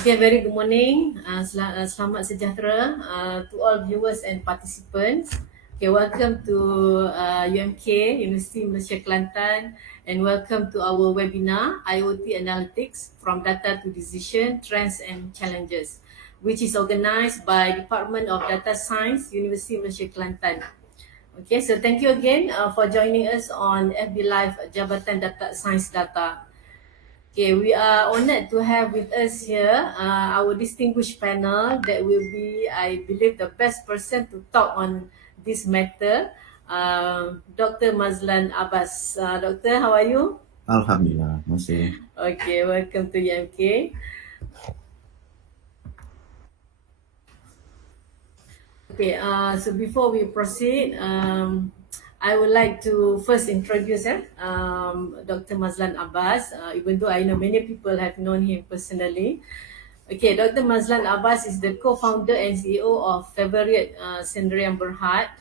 Okay, very good morning. Selamat sejahtera to all viewers and participants. Okay, welcome to UMK, University Malaysia Kelantan, and welcome to our webinar, IoT Analytics from Data to Decision, Trends and Challenges, which is organized by Department of Data Science, University Malaysia Kelantan. Okay, so thank you again for joining us on FB Live Jabatan Data Science Data. Okay, we are honored to have with us here our distinguished panel that will be, I believe, the best person to talk on this matter, Dr. Maslan Abbas. Doctor, how are you? Alhamdulillah, masih. Okay, welcome to UMK. Okay, so before we proceed, I would like to first introduce Dr. Maslan Abbas, even though I know many people have known him personally. Okay, Dr. Maslan Abbas is the co-founder and CEO of Favorite Sendirian Berhad,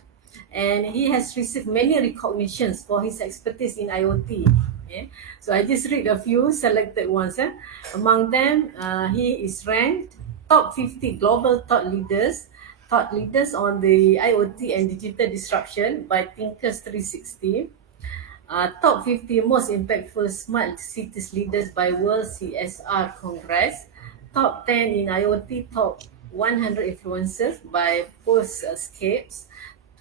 and he has received many recognitions for his expertise in IoT. Okay? So I just read a few selected ones. Among them, he is ranked top 50 global thought leaders on the IoT and digital disruption by Thinkers 360. Top 50 most impactful smart cities leaders by World CSR Congress. Top 10 in IoT, top 100 influencers by Postscapes.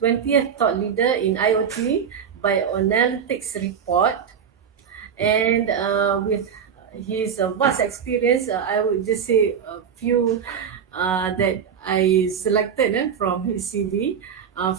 20th thought leader in IoT by Analytics Report. And with his vast experience, I would just say a few that I selected from his CV.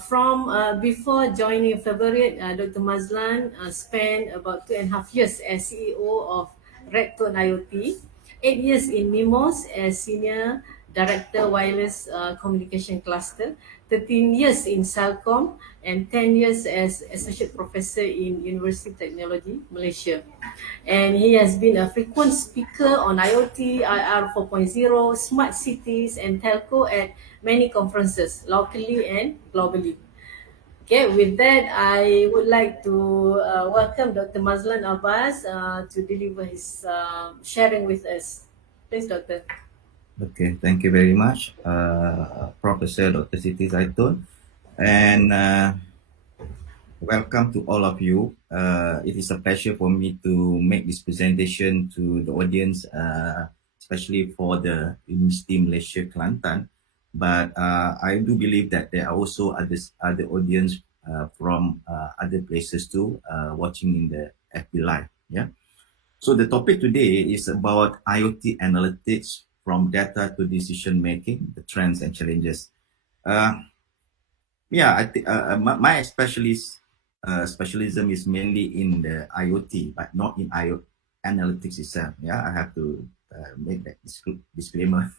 From before joining Favorite, Dr. Maslan spent about 2.5 years as CEO of Redtone IoT, 8 years in Mimos as Senior Director Wireless Communication Cluster, 13 years in Salcom, and 10 years as Associate Professor in University of Technology, Malaysia. And he has been a frequent speaker on IoT, IR 4.0, smart cities, and telco at many conferences, locally and globally. Okay, with that, I would like to welcome Dr. Maslan Abbas to deliver his sharing with us. Please, Doctor. Okay, thank you very much, Professor Dr. Siti Zaitun, and welcome to all of you. It is a pleasure for me to make this presentation to the audience, especially for the University Malaysia Kelantan. But I do believe that there are also other audience from other places too, watching in the FB Live. Yeah. So the topic today is about IoT analytics from data to decision making, the trends and challenges. I think my specialism is mainly in the IoT, but not in IoT analytics itself. Yeah, I have to make that disclaimer.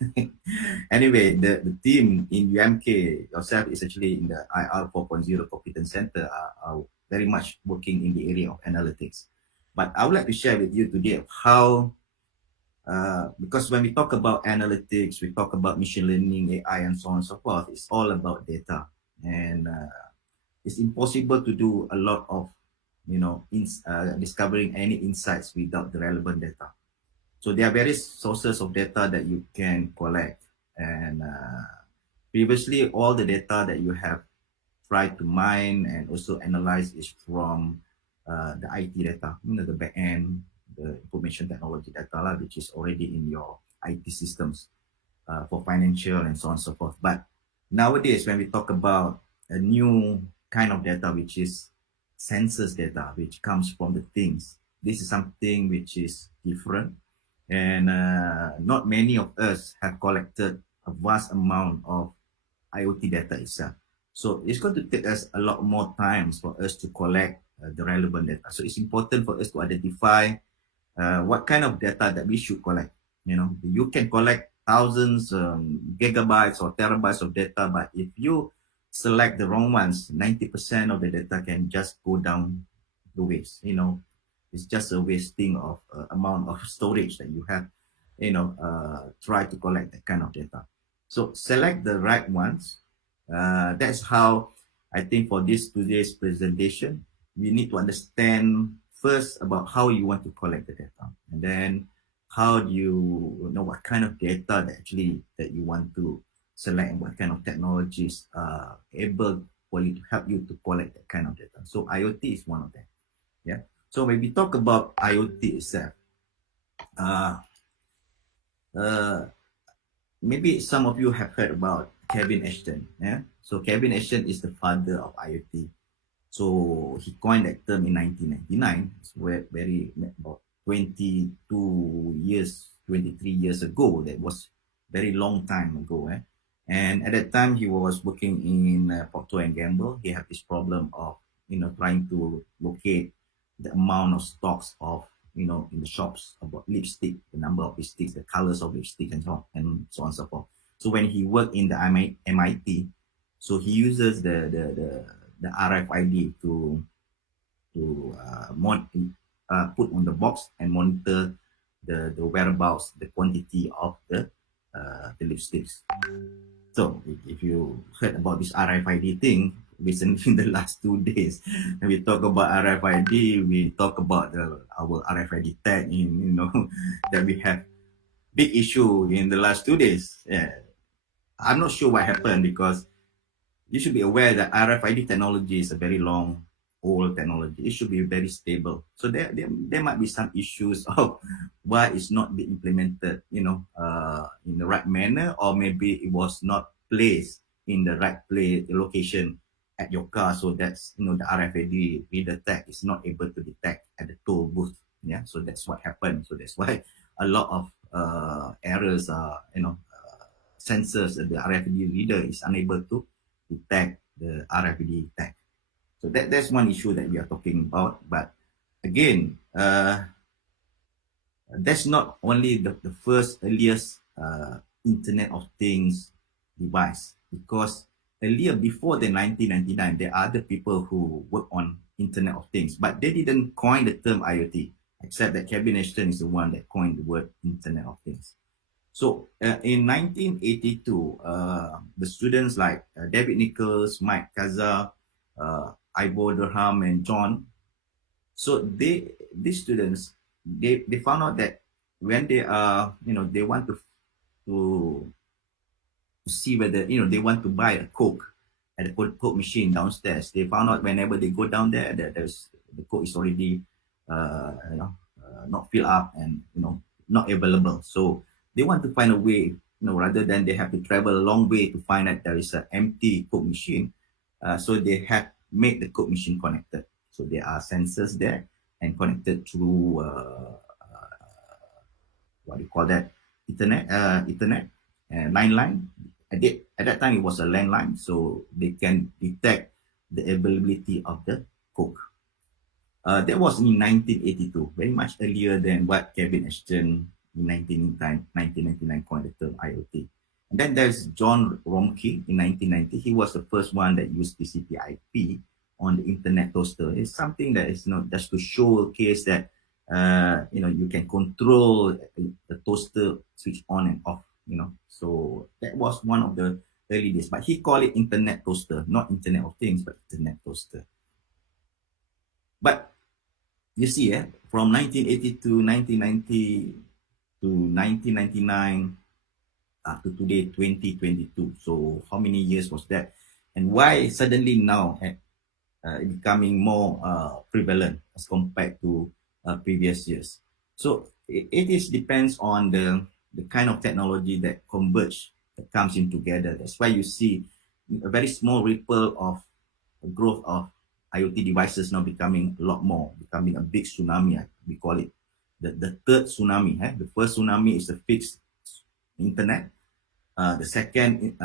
Anyway, the team in UMK yourself is actually in the IR 4.0 Competence Center are very much working in the area of analytics. But I would like to share with you today how, because when we talk about analytics, we talk about machine learning, AI, and so on and so forth, it's all about data. And it's impossible to do a lot of, discovering any insights without the relevant data. So there are various sources of data that you can collect. And previously, all the data that you have tried to mine and also analyze is from the IT data, the back end, the information technology data, which is already in your IT systems for financial and so on and so forth. But nowadays, when we talk about a new kind of data, which is census data, which comes from the things, this is something which is different. And not many of us have collected a vast amount of IoT data itself. So it's going to take us a lot more time for us to collect the relevant data. So it's important for us to identify what kind of data that we should collect. You can collect thousands, gigabytes or terabytes of data, but if you select the wrong ones, 90% of the data can just go down the waste. It's just a wasting of amount of storage that you have. Try to collect that kind of data. So select the right ones. That's how I think for today's presentation, we need to understand first about how you want to collect the data. And then how do you know what kind of data that you want to select and what kind of technologies are able for you to help you to collect that kind of data. So IoT is one of them. Yeah. So when we talk about IoT itself, uh, uh, maybe some of you have heard about Kevin Ashton. Yeah. So Kevin Ashton is the father of IoT. So he coined that term in 1999. It's very about 22 years, 23 years ago. That was very long time ago. And at that time, he was working in Procter and Gamble. He had this problem of trying to locate the amount of stocks of in the shops about lipstick, the number of lipsticks, the colors of lipstick, and so on and so forth. So when he worked in the MIT, so he uses the RFID to put on the box and monitor the whereabouts, the quantity of the lipsticks. So if you heard about this RFID thing recently in the last 2 days, when we talk about RFID, we talk about our RFID tag in that we have big issue in the last 2 days. Yeah. I'm not sure what happened because you should be aware that RFID technology is a very long, old technology. It should be very stable. So there might be some issues of why it's not being implemented, in the right manner, or maybe it was not placed in the right place, location at your car. So that's, the RFID reader tag is not able to detect at the toll booth. Yeah. So that's what happened. So that's why a lot of errors are, sensors, the RFID reader is unable to detect the RFID tag. So that's one issue that we are talking about. But again, that's not only the first earliest Internet of Things device, because earlier, before the 1999, there are other people who work on Internet of Things, but they didn't coin the term IoT, except that Kevin Ashton is the one that coined the word Internet of Things. So in 1982, the students like David Nichols, Mike Kaza, Ivo Durham, and John. So these students, they found out that when they are, they want to see whether, they want to buy a Coke at the Coke machine downstairs. They found out whenever they go down there that the Coke is already, not filled up and, not available. So they want to find a way, rather than they have to travel a long way to find that there is an empty Coke machine. So they have made the Coke machine connected. So there are sensors there and connected through what do you call that? Ethernet, line. At that time, it was a landline, so they can detect the availability of the Coke. That was in 1982, very much earlier than what Kevin Ashton in 1999 coined the term IoT. And then there's John Romke in 1990. He was the first one that used TCP/IP on the internet toaster. It's something that is just to showcase that you can control the toaster switch on and off. So that was one of the early days. But he called it internet toaster, not Internet of Things, but internet toaster. But you see, from 1982, 1990 to 1999 to today, 2022. So how many years was that? And why suddenly now becoming more prevalent as compared to previous years? So it is depends on the kind of technology that converge, that comes in together. That's why you see a very small ripple of growth of IoT devices now becoming a lot more, becoming a big tsunami. We call it the third tsunami. The first tsunami is the fixed internet. The second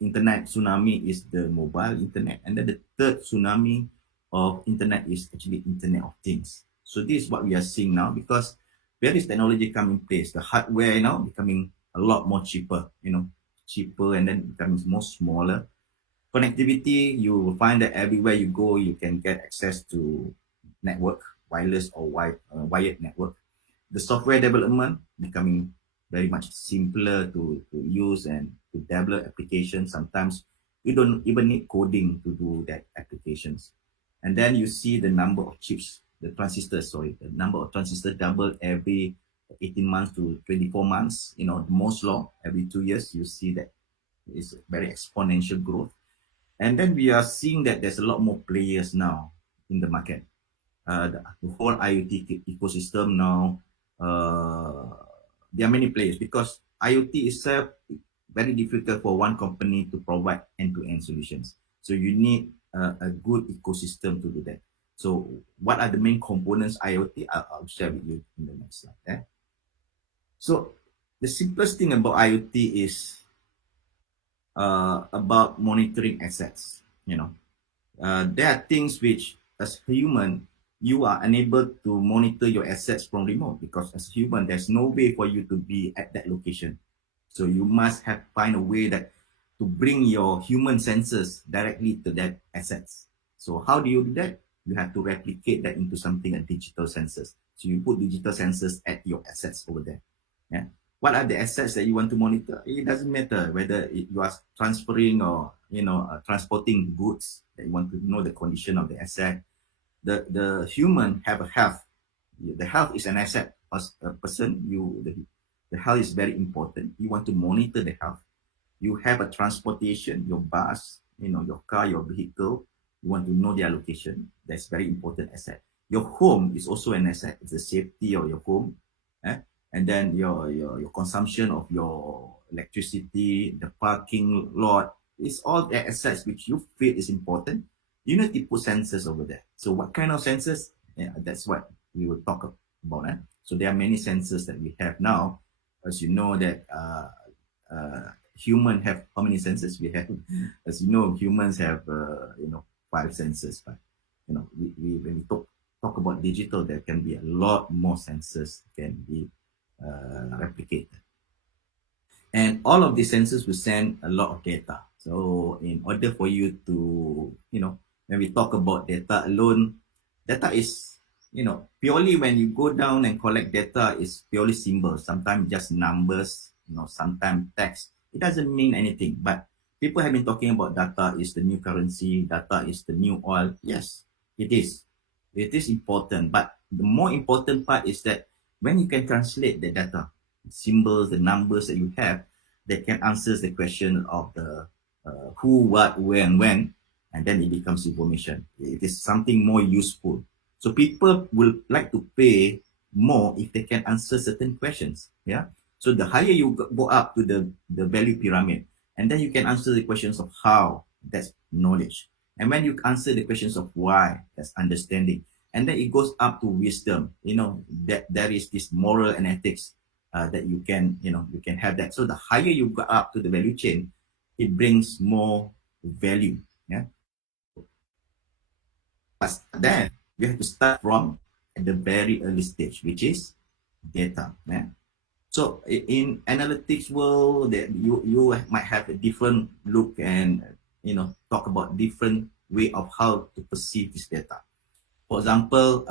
internet tsunami is the mobile internet, and then the third tsunami of internet is actually Internet of Things. So this is what we are seeing now, because various technology come in place. The hardware now becoming a lot more cheaper, cheaper, and then becoming more smaller. Connectivity, you will find that everywhere you go, you can get access to network, wireless or wired network. The software development becoming very much simpler to use and to develop applications. Sometimes you don't even need coding to do that applications. And then you see the number of chips, the number of transistors double every 18 months to 24 months, the most long, every 2 years, you see that it's very exponential growth. And then we are seeing that there's a lot more players now in the market. The whole IoT ecosystem now, there are many players because IoT itself very difficult for one company to provide end-to-end solutions. So you need a good ecosystem to do that. So what are the main components IoT? I'll share with you in the next slide. So the simplest thing about IoT is about monitoring assets. There are things which, as human, you are unable to monitor your assets from remote because as human, there's no way for you to be at that location. So you must find a way that to bring your human sensors directly to that assets. So how do you do that? You have to replicate that into something like digital sensors. So you put digital sensors at your assets over there. Yeah. What are the assets that you want to monitor? It doesn't matter whether you are transferring or transporting goods that you want to know the condition of the asset. The human have a health. The health is an asset. As a person, the health is very important. You want to monitor the health. You have a transportation, your bus, your car, your vehicle. You want to know their location. That's very important asset. Your home is also an asset. It's the safety of your home. And then your consumption of your electricity, the parking lot, it's all the assets which you feel is important. You need to put sensors over there. So what kind of sensors? Yeah, that's what we will talk about. So there are many sensors that we have now. As you know that human have how many sensors we have? As you know, humans have 5 sensors. But we when we talk about digital, there can be a lot more sensors can be replicated. And all of these sensors will send a lot of data. So in order for you to, when we talk about data alone, data is, purely when you go down and collect data, is purely symbols, sometimes just numbers, sometimes text. It doesn't mean anything, but people have been talking about data is the new currency, data is the new oil. Yes, it is. It is important, but the more important part is that when you can translate the data, symbols, the numbers that you have, that can answer the question of the who, what, where, and when, and then it becomes information. It is something more useful. So people will like to pay more if they can answer certain questions. Yeah. So the higher you go up to the value pyramid, and then you can answer the questions of how, that's knowledge. And when you answer the questions of why, that's understanding. And then it goes up to wisdom, that there is this moral and ethics that you can have that. So the higher you go up to the value chain, it brings more value. Yeah. But then you have to start from at the very early stage, which is data. Yeah. So in analytics world, that you might have a different look and talk about different way of how to perceive this data. For example,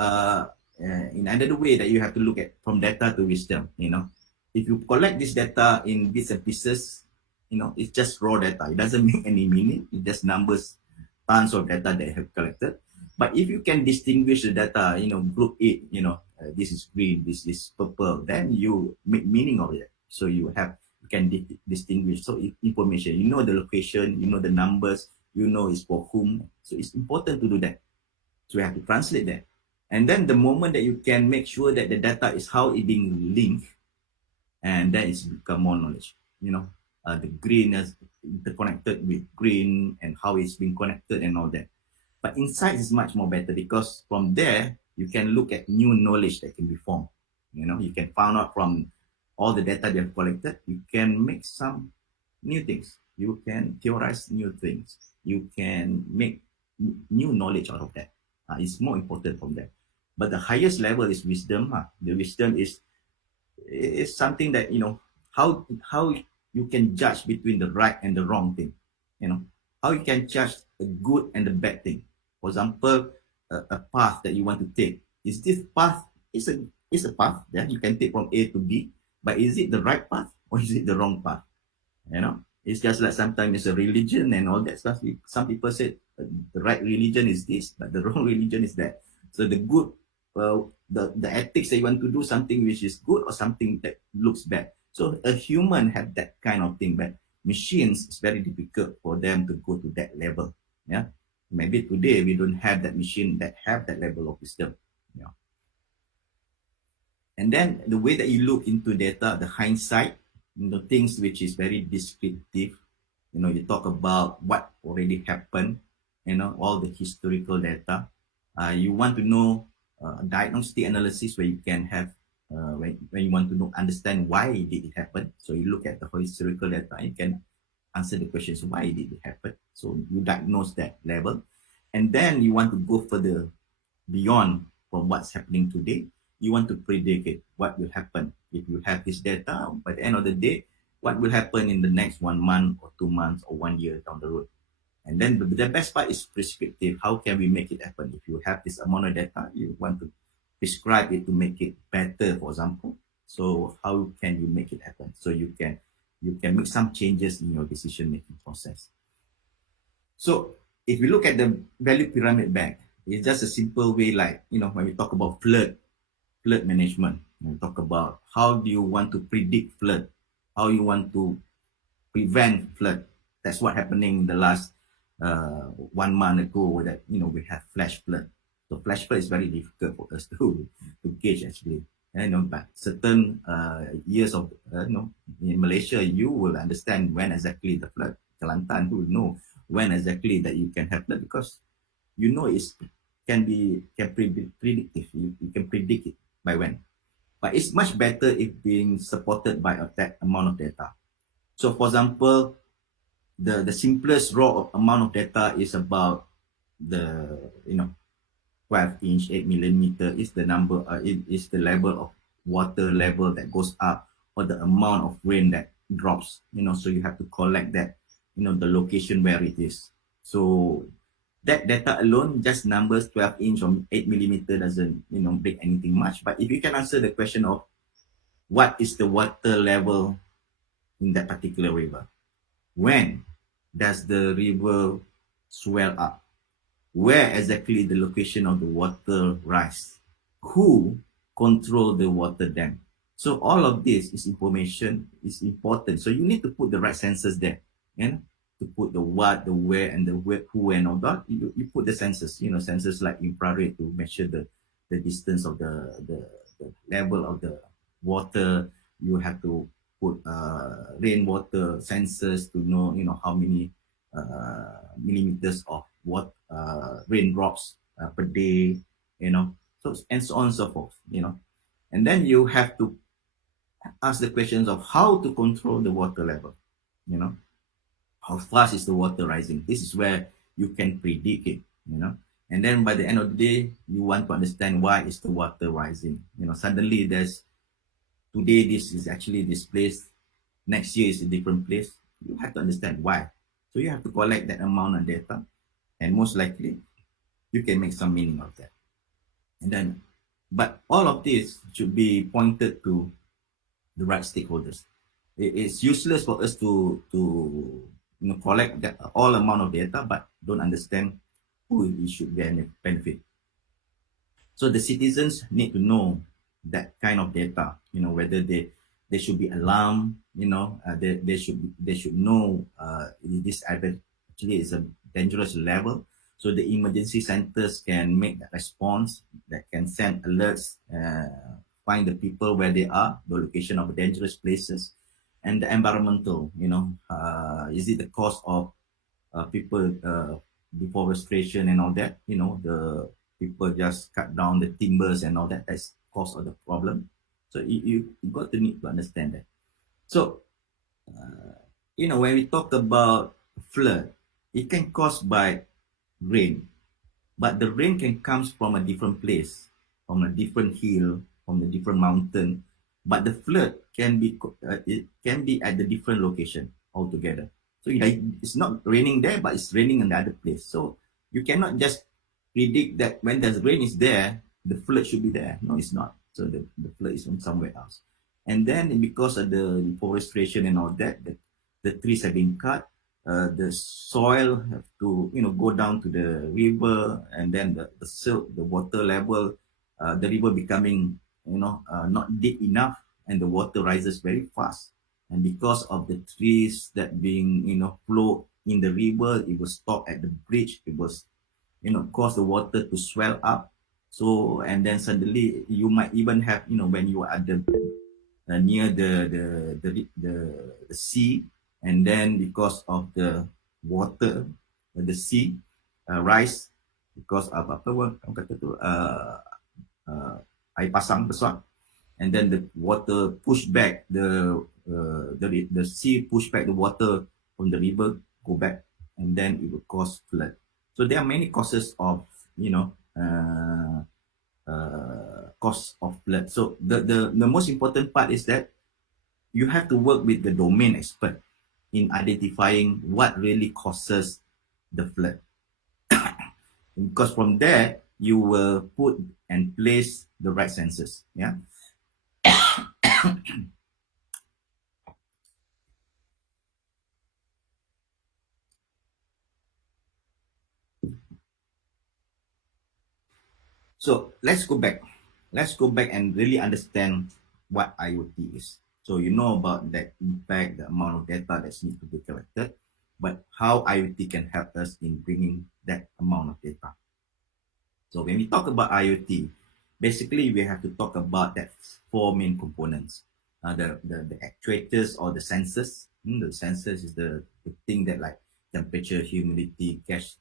in another way that you have to look at from data to wisdom, if you collect this data in bits and pieces, it's just raw data. It doesn't make any meaning. It's just numbers, tons of data that you have collected. But if you can distinguish the data, group it, this is green, this is purple, then you make meaning of it. So you can distinguish. So information, the location, the numbers, it's for whom. So it's important to do that. So we have to translate that. And then the moment that you can make sure that the data is how it being linked, and then it's become more knowledge. The green is interconnected with green and how it's being connected and all that. But insight is much more better because from there, you can look at new knowledge that can be formed. You can find out from all the data they have collected, you can make some new things. You can theorize new things. You can make new knowledge out of that. It's more important from that. But the highest level is wisdom. The wisdom is something that, how you can judge between the right and the wrong thing. How you can judge the good and the bad thing. For example, a path that you want to take. Is this path, it's a path that you can take from A to B, but is it the right path or is it the wrong path? It's just like sometimes it's a religion and all that stuff. Some people say the right religion is this, but the wrong religion is that. So the good the ethics that you want to do something which is good or something that looks bad. So a human have that kind of thing, but machines it's very difficult for them to go to that level. Yeah, maybe today we don't have that machine that have that level of wisdom. Yeah. And then the way that you look into data, the hindsight, things which is very descriptive. You talk about what already happened, all the historical data. You want to know diagnostic analysis where you can have when you want to know understand why did it happen. So you look at the historical data, you can answer the questions why did it happen. So you diagnose that level, and then you want to go further beyond from what's happening today. You want to predict it, what will happen if you have this data. By the end of the day, what will happen in the next 1 month or 2 months or 1 year down the road. And then the best part is prescriptive. How can we make it happen? If you have this amount of data, you want to prescribe it to make it better, for example. So how can you make it happen? So you can make some changes in your decision-making process. So if you look at the value pyramid back, it's just a simple way like, when we talk about flood management, we talk about how do you want to predict flood, how you want to prevent flood. That's what happening in the last 1 month ago that, we have flash flood. So flash flood is very difficult for us to gauge actually. But certain years of, in Malaysia, you will understand when exactly the flood. Kelantan will know when exactly that you can have flood because it can be predictive. You can predict it by when. But it's much better if being supported by that amount of data. So for example, the simplest raw amount of data is about the 12-inch 8 millimeter is the number is the level of water level that goes up or the amount of rain that drops. So you have to collect that, the location where it is. So that data alone, just numbers 12-inch or 8 millimeter doesn't break anything much. But if you can answer the question of what is the water level in that particular river, when does the river swell up, where exactly the location of the water rise, who control the water dam. So all of this is information is important. So you need to put the right sensors there, to put the what, the where, and the who and all that. You put the sensors, sensors like infrared to measure the distance of the level of the water. You have to put rainwater sensors to know, how many millimeters of raindrops per day, so and so on and so forth, and then you have to ask the questions of how to control the water level, how fast is the water rising. This is where you can predict it, and then by the end of the day, you want to understand why is the water rising. Suddenly today this is actually this place, next year is a different place. You have to understand why. So you have to collect that amount of data, and most likely you can make some meaning of that. And then, but all of this should be pointed to the right stakeholders. It's useless for us to collect that all amount of data, but don't understand who it should benefit. So the citizens need to know that kind of data, whether they should be alarmed, they should know this actually is a dangerous level. So the emergency centers can make that response, that can send alerts, find the people where they are, the location of dangerous places, and the environmental, is it the cause of people deforestation and all that, the people just cut down the timbers and all that, that's cause of the problem. So you got to need to understand that. So when we talk about flood, it can caused by rain, but the rain can comes from a different place, from a different hill, from a different mountain, but the flood can be it can be at the different location altogether. So it's not raining there, but it's raining in the other place. So you cannot just predict that when the rain is there, the flood should be there. No, it's not. So the flood is from somewhere else. And then because of the deforestation and all that, the trees have been cut. The soil have to go down to the river, and then the silt, the water level the river becoming, not deep enough, and the water rises very fast. And because of the trees that being, flow in the river, it will stop at the bridge. It was, cause the water to swell up. So, and then suddenly you might even have, when you are at the near the sea, and then because of the water, the sea rise because of apa orang kata tu air pasang besar, and then the water push back the sea push back the water from the river, go back, and then it will cause flood. So there are many causes of cause of flood. So the most important part is that you have to work with the domain expert in identifying what really causes the flood. Because from there, you will put and place the right sensors. Yeah. So let's go back. Let's go back and really understand what IoT is. So you know about that impact, the amount of data that needs to be collected, but how IoT can help us in bringing that amount of data. So when we talk about IoT, basically we have to talk about that four main components. The actuators or the sensors. The sensors is the thing that like temperature, humidity, gas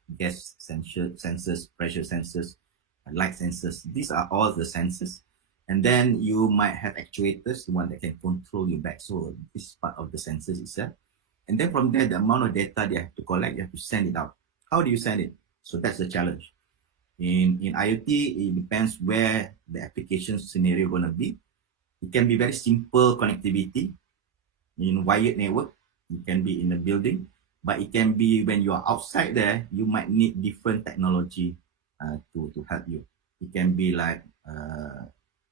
sensors, pressure sensors, light sensors. These are all the sensors. And then you might have actuators, the one that can control your back. So this is part of the sensors itself. And then from there, the amount of data they have to collect, you have to send it out. How do you send it? So that's the challenge. In IoT, it depends where the application scenario going to be. It can be very simple connectivity in wired network. It can be in a building, but it can be when you are outside there, you might need different technology to help you. It can be like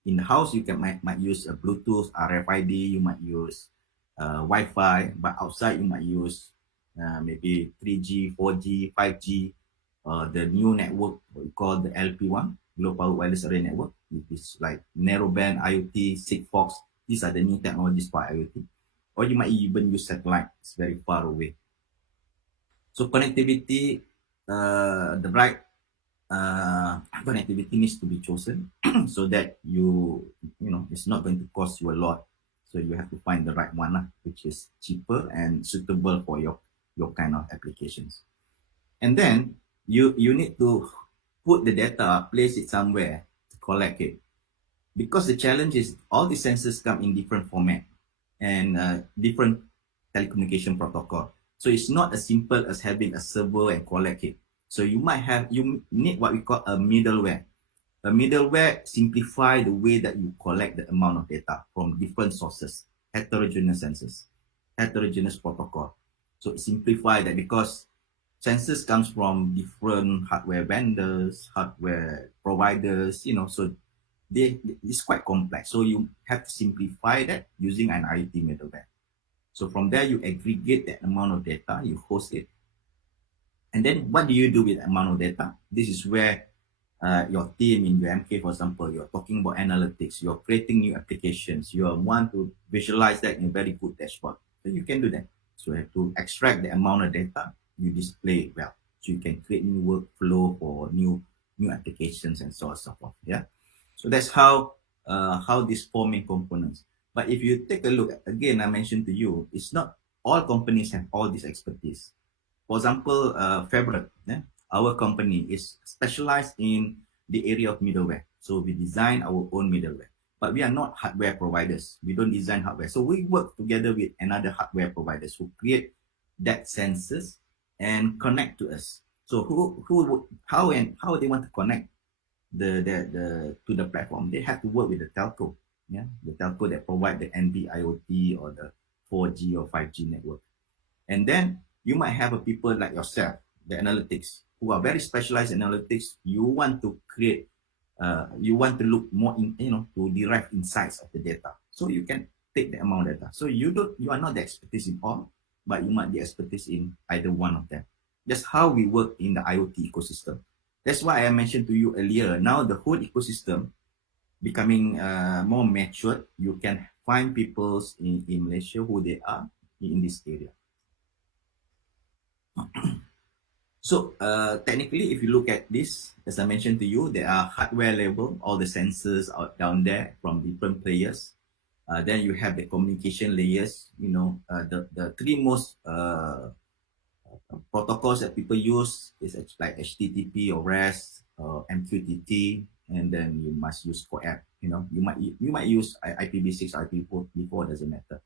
in the house, you might use a Bluetooth, RFID, you might use Wi-Fi, but outside you might use maybe 3G, 4G, 5G, the new network, what we call the LP1, Low Power Wireless Array Network. It is like narrowband IoT, Sigfox. These are the new technologies for IoT. Or you might even use satellite. It's very far away. So connectivity, the right connectivity needs to be chosen so that it's not going to cost you a lot. So you have to find the right one, which is cheaper and suitable for your kind of applications. And then you need to put the data, place it somewhere to collect it. Because the challenge is all the sensors come in different format and different telecommunication protocol. So it's not as simple as having a server and collect it. So you need what we call a middleware. A middleware simplify the way that you collect the amount of data from different sources, heterogeneous sensors, heterogeneous protocol. So it simplify that because sensors comes from different hardware vendors, hardware providers, so it's quite complex. So you have to simplify that using an IoT middleware. So from there, you aggregate that amount of data, you host it. And then what do you do with the amount of data? This is where your team in UMK, for example, you're talking about analytics, you're creating new applications, you want to visualize that in a very good dashboard. So you can do that. So you have to extract the amount of data, you display it well. So you can create new workflow for new applications and so on and so forth. Yeah. So that's how these four main components. But if you take a look, again, I mentioned to you, it's not all companies have all this expertise. For example, Fabric, our company is specialized in the area of middleware. So we design our own middleware. But we are not hardware providers. We don't design hardware. So we work together with another hardware providers who create that sensors and connect to us. So how they want to connect to the platform? They have to work with the telco. Yeah, the telco that provide the NB-IoT or the 4G or 5G network. And then you might have people like yourself, the analytics, who are very specialized in analytics. You want to create, you want to look more to derive insights of the data. So you can take the amount of data. So you are not the expertise in all, but you might be expertise in either one of them. That's how we work in the IoT ecosystem. That's why I mentioned to you earlier. Now the whole ecosystem becoming more matured, you can find people in Malaysia who they are in this area. So technically, if you look at this, as I mentioned to you, there are hardware level, all the sensors out down there from different players. Then you have the communication layers, the three most protocols that people use is like HTTP or REST or MQTT, and then you must use CoAP. You might use IPv6, IPv4, doesn't matter,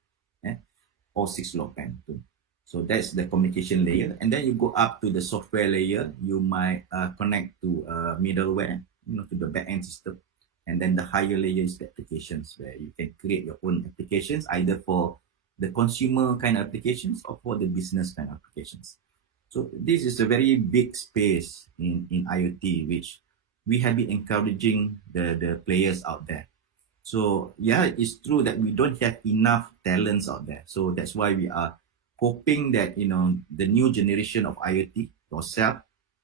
or 6LoWPAN too. So that's the communication layer, and then you go up to the software layer. You might connect to middleware, to the backend system, and then the higher layer is the applications where you can create your own applications, either for the consumer kind of applications or for the business kind of applications. So this is a very big space in IoT, which we have been encouraging the players out there. So yeah, it's true that we don't have enough talents out there. So that's why we are hoping that the new generation of IoT yourself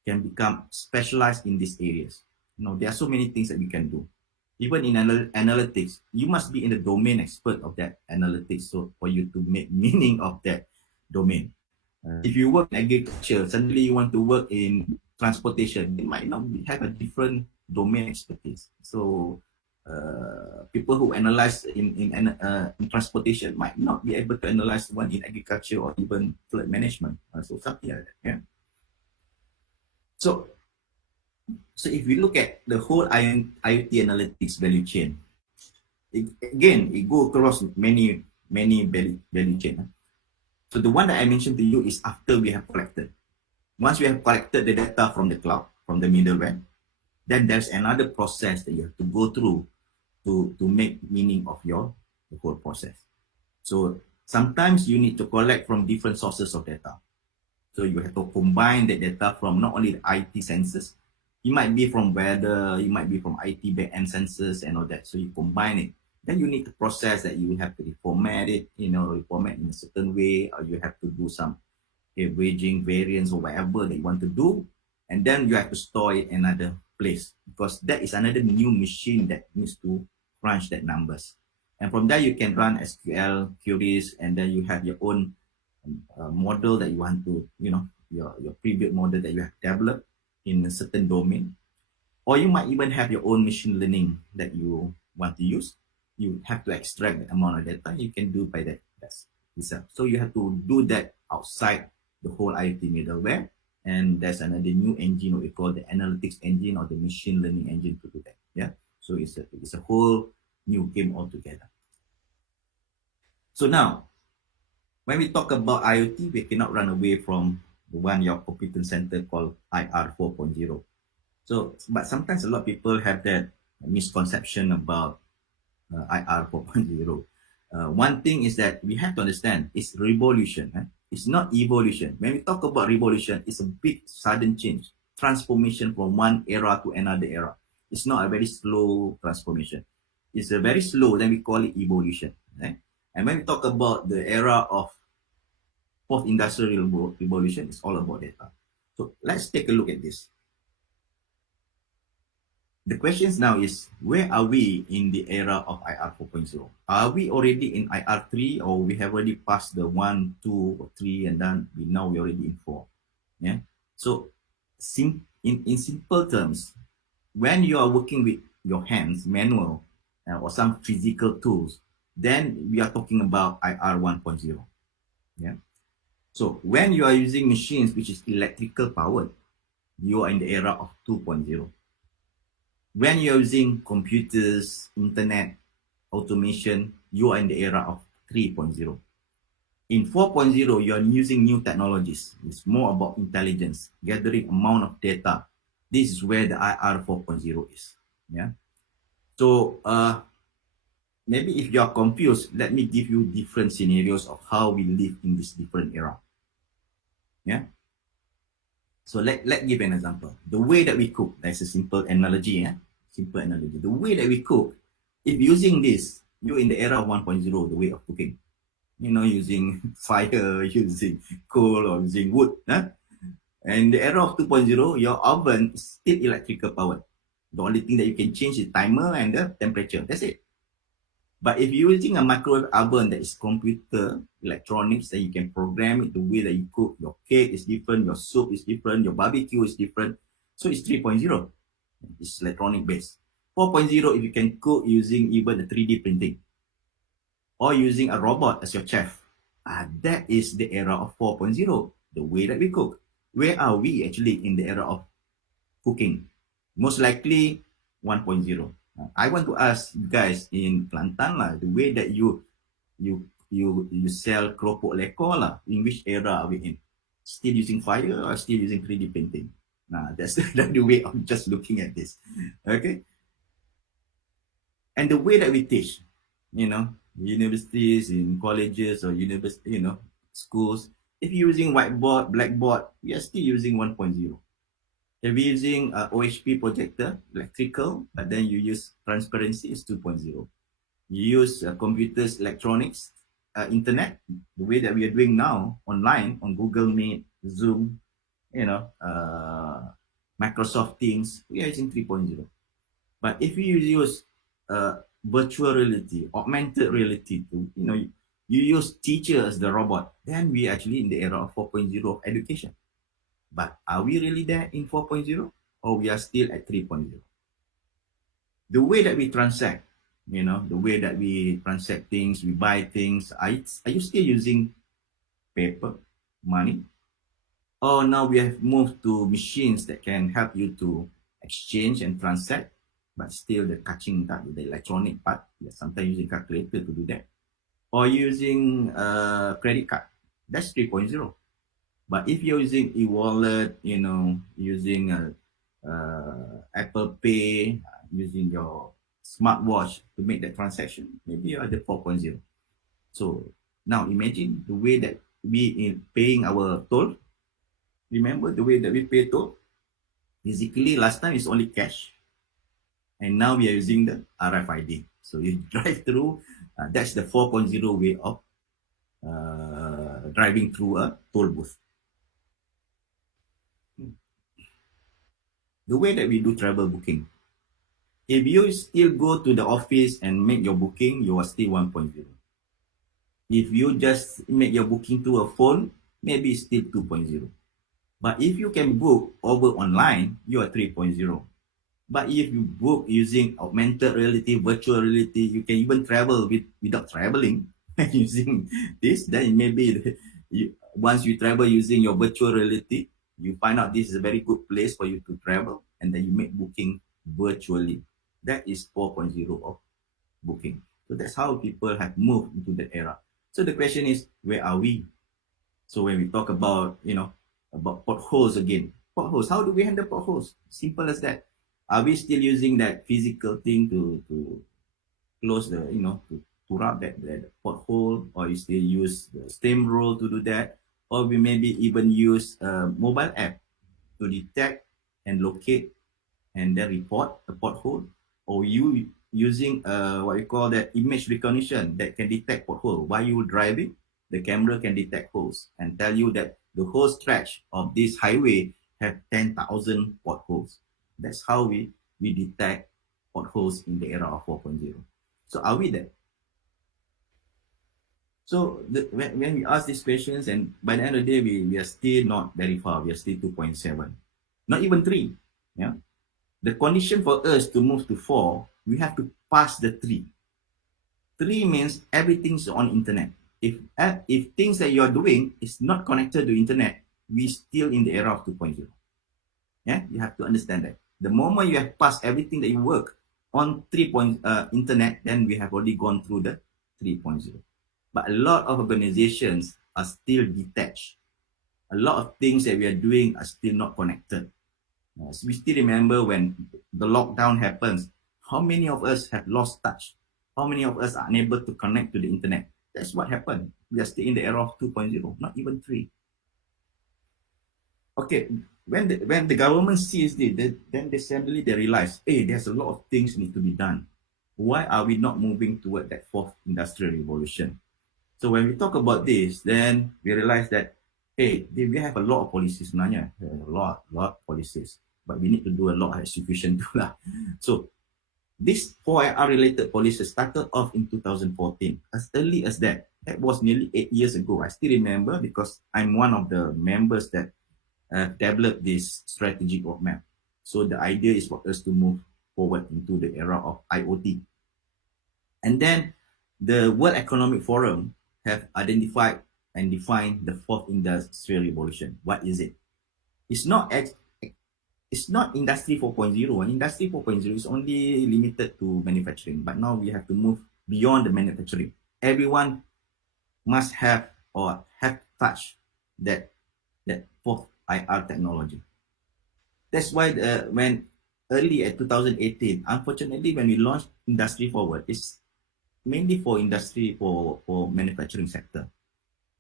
can become specialized in these areas. There are so many things that we can do. Even in analytics, you must be in the domain expert of that analytics, so for you to make meaning of that domain. If you work in agriculture, suddenly you want to work in transportation, you might not have a different domain expertise. So people who analyze in transportation might not be able to analyze one in agriculture or even flood management. So something like that. Yeah. So if you look at the whole IoT analytics value chain, it go across many value chain. So the one that I mentioned to you is after we have collected. Once we have collected the data from the cloud, from the middleware, then there's another process that you have to go through to make meaning of the whole process. So sometimes you need to collect from different sources of data. So you have to combine the data from not only the IT sensors, it might be from weather, it might be from IT backend sensors and all that. So you combine it. Then you need to process that. You have to reformat it, reformat in a certain way, or you have to do some averaging, variance, or whatever that you want to do. And then you have to store it in another place, because that is another new machine that needs to crunch that numbers. And from there, you can run SQL queries, and then you have your own model that you want to, your previous model that you have developed in a certain domain. Or you might even have your own machine learning that you want to use. You have to extract the amount of data. You can do by that itself. So you have to do that outside the whole IoT middleware. And there's another new engine, what we call the analytics engine or the machine learning engine to do that. Yeah. So it's a whole new game altogether. So now, when we talk about IoT, we cannot run away from the one your competence center called IR 4.0. So, but sometimes a lot of people have that misconception about IR 4.0. One thing is that we have to understand it's revolution. It's not evolution. When we talk about revolution, it's a big sudden change, transformation from one era to another era. It's not a very slow transformation. It's a very slow, then we call it evolution. Right? And when we talk about the era of post-industrial revolution, it's all about data. So let's take a look at this. The question now is, where are we in the era of IR 4.0? Are we already in IR 3, or we have already passed the 1, 2, or 3, and then now we're already in 4? Yeah. So in simple terms, when you are working with your hands, manual, or some physical tools, then we are talking about IR 1.0. Yeah. So when you are using machines which is electrical powered, you are in the era of 2.0. When you're using computers, internet, automation, you are in the era of 3.0. In 4.0, you are using new technologies. It's more about intelligence, gathering amount of data. This is where the IR 4.0 is. Yeah. So maybe if you are confused, let me give you different scenarios of how we live in this different era. Yeah. So let give an example. The way that we cook, that's a simple analogy. Simple analogy. The way that we cook, if using this, you're in the era of 1.0, the way of cooking. Using fire, using coal, or using wood. And the era of 2.0, your oven is still electrical powered. The only thing that you can change is timer and the temperature. That's it. But if you're using a microwave oven that is computer electronics, then you can program it the way that you cook. Your cake is different, your soup is different, your barbecue is different. So it's 3.0. It's electronic based. 4.0, if you can cook using even the 3D printing or using a robot as your chef, that is the era of 4.0, the way that we cook. Where are we actually in the era of cooking? Most likely 1.0. I want to ask you guys in Kelantan lah, the way that you sell keropok lekor lah, in which era are we in? Still using fire or still using 3D printing? Nah, that's the way of just looking at this. Okay. And the way that we teach, universities, in colleges or university, schools, if you're using whiteboard, blackboard, we are still using 1.0. If you're using OHP projector, electrical, but then you use transparency, is 2.0. You use computers, electronics, internet, the way that we are doing now, online, on Google Meet, Zoom, Microsoft Teams, we are using 3.0. But if you use virtual reality, augmented reality, you use teacher as the robot, then we are actually in the era of 4.0 of education. But are we really there in 4.0 or we are still at 3.0? The way that we transact, the way that we transact things, we buy things, are you still using paper, money? Or now we have moved to machines that can help you to exchange and transact, but still the catching part, the electronic part, sometimes using calculator to do that. Or using credit card, that's 3.0. But if you're using e-wallet, using Apple Pay, using your smartwatch to make that transaction, maybe you're at the 4.0. So now imagine the way that we paying our toll. Remember the way that we pay toll? Basically, last time it's only cash. And now we are using the RFID. So you drive through, that's the 4.0 way of driving through a toll booth. The way that we do travel booking. If you still go to the office and make your booking, you are still 1.0. If you just make your booking through a phone, maybe it's still 2.0. But if you can book over online, you are 3.0. But if you book using augmented reality, virtual reality, you can even travel without traveling using this, then maybe once you travel using your virtual reality, you find out this is a very good place for you to travel, and then you make booking virtually. That is 4.0 of booking. So that's how people have moved into that era. So the question is, where are we? So when we talk about, about potholes again, how do we handle potholes? Simple as that. Are we still using that physical thing to close the, to rub that pothole, or you still use the stem roll to do that? Or we maybe even use a mobile app to detect and locate and then report a pothole, or you using what we call that image recognition that can detect pothole. While you driving, the camera can detect holes and tell you that the whole stretch of this highway have 10,000 potholes. That's how we detect potholes in the era of 4.0. So are we there? So when we ask these questions, and by the end of the day, we are still not very far. We are still 2.7, not even 3. Yeah. The condition for us to move to 4, we have to pass the 3. 3 means everything's on internet. If things that you are doing is not connected to internet, we still in the era of 2.0. Yeah, you have to understand that. The moment you have passed everything that you work on internet, then we have already gone through the 3.0. But a lot of organizations are still detached. A lot of things that we are doing are still not connected. So we still remember when the lockdown happens, how many of us have lost touch? How many of us are unable to connect to the internet? That's what happened. We are still in the era of 2.0, not even 3. Okay, when the government sees this, then suddenly they realize, hey, there's a lot of things need to be done. Why are we not moving toward that 4th industrial revolution? So when we talk about this, then we realize that, hey, we have a lot of policies sebenarnya, a lot of policies. but we need to do a lot of execution too lah. So this 4IR related policy started off in 2014, as early as that. That was nearly 8 years ago. I still remember because I'm one of the members that developed this strategic roadmap. So the idea is for us to move forward into the era of IoT. And then the World Economic Forum have identified and defined the fourth industrial revolution. What is it? It's not Industry 4.0. Industry 4.0 is only limited to manufacturing, but now we have to move beyond the manufacturing. Everyone must have or have touched that fourth IR technology. That's why when early at 2018, unfortunately, when we launched Industry Forward, it's mainly for industry for manufacturing sector.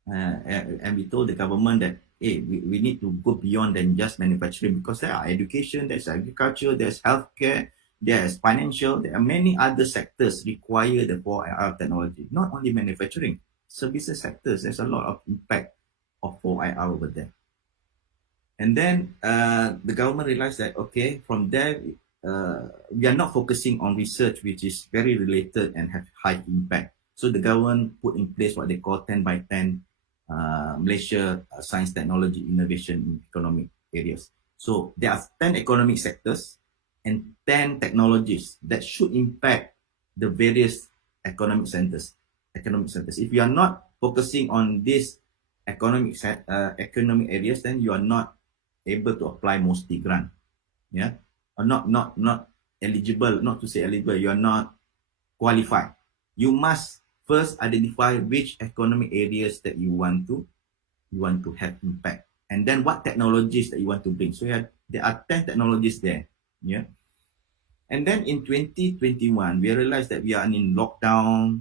And we told the government that, hey, we need to go beyond than just manufacturing, because there are education, there's agriculture, there's healthcare, there's financial, there are many other sectors require the 4IR technology, not only manufacturing, services sectors, there's a lot of impact of 4IR over there. And then the government realized that, okay, from there, we are not focusing on research which is very related and have high impact. So the government put in place what they call 10 by 10 Malaysia Science, Technology, Innovation, Economic areas. So there are 10 economic sectors and 10 technologies that should impact the various economic centers. If you are not focusing on these economic areas, then you are not able to apply mostly grant. Yeah, or not eligible, not to say eligible, you are not qualified. You must first identify which economic areas that you want to have impact, and then what technologies that you want to bring. So there are 10 technologies there. Yeah. And then in 2021, we realized that we are in lockdown,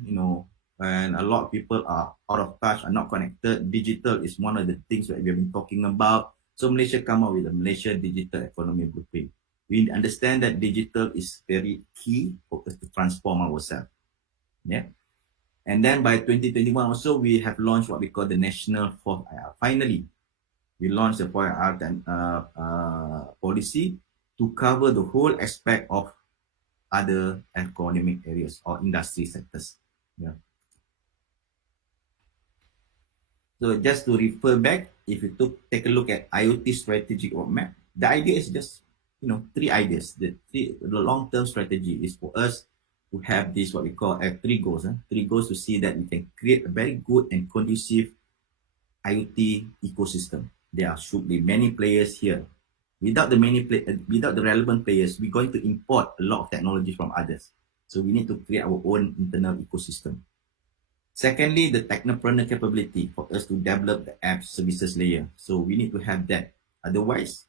and a lot of people are out of touch, are not connected. Digital is one of the things that we have been talking about. So Malaysia come up with the Malaysia Digital Economy Blueprint. We understand that digital is very key for us to transform ourselves. Yeah. And then by 2021 also, we have launched what we call the National 4IR. Finally, we launched the 4IR policy to cover the whole aspect of other economic areas or industry sectors. Yeah. So just to refer back, if you take a look at IoT strategic roadmap, the idea is just 3 ideas. The long-term strategy is for us to have this what we call 3 goals. 3 goals to see that we can create a very good and conducive IoT ecosystem. There should be many players here. Without the relevant players, we're going to import a lot of technology from others. So we need to create our own internal ecosystem. Secondly, the technopreneur capability for us to develop the app services layer. So we need to have that. Otherwise,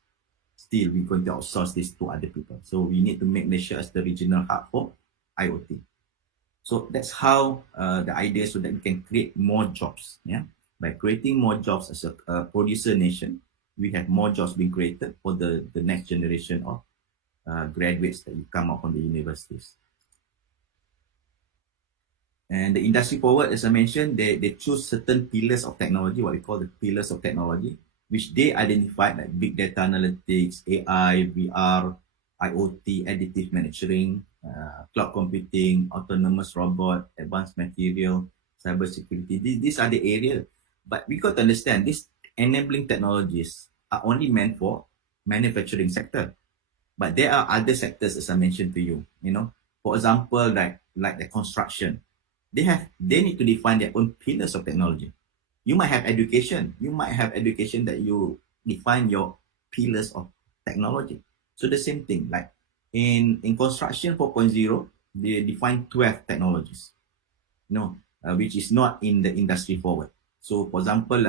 still we're going to outsource this to other people. So we need to make Malaysia as the regional hub for IoT. So that's how the idea, so that we can create more jobs. Yeah, by creating more jobs as a producer nation, we have more jobs being created for the next generation of graduates that will come out from the universities. And the industry forward, as I mentioned, they choose certain pillars of technology, what we call the pillars of technology, which they identified like big data analytics, AI, VR, IoT, additive manufacturing, cloud computing, autonomous robot, advanced material, cybersecurity. These are the areas. But we got to understand, these enabling technologies are only meant for manufacturing sector. But there are other sectors, as I mentioned to you. For example, like the construction. They need to define their own pillars of technology. You might have education. That you define your pillars of technology. So the same thing, like in construction 4.0, they define 12 technologies, which is not in the industry forward. So for example,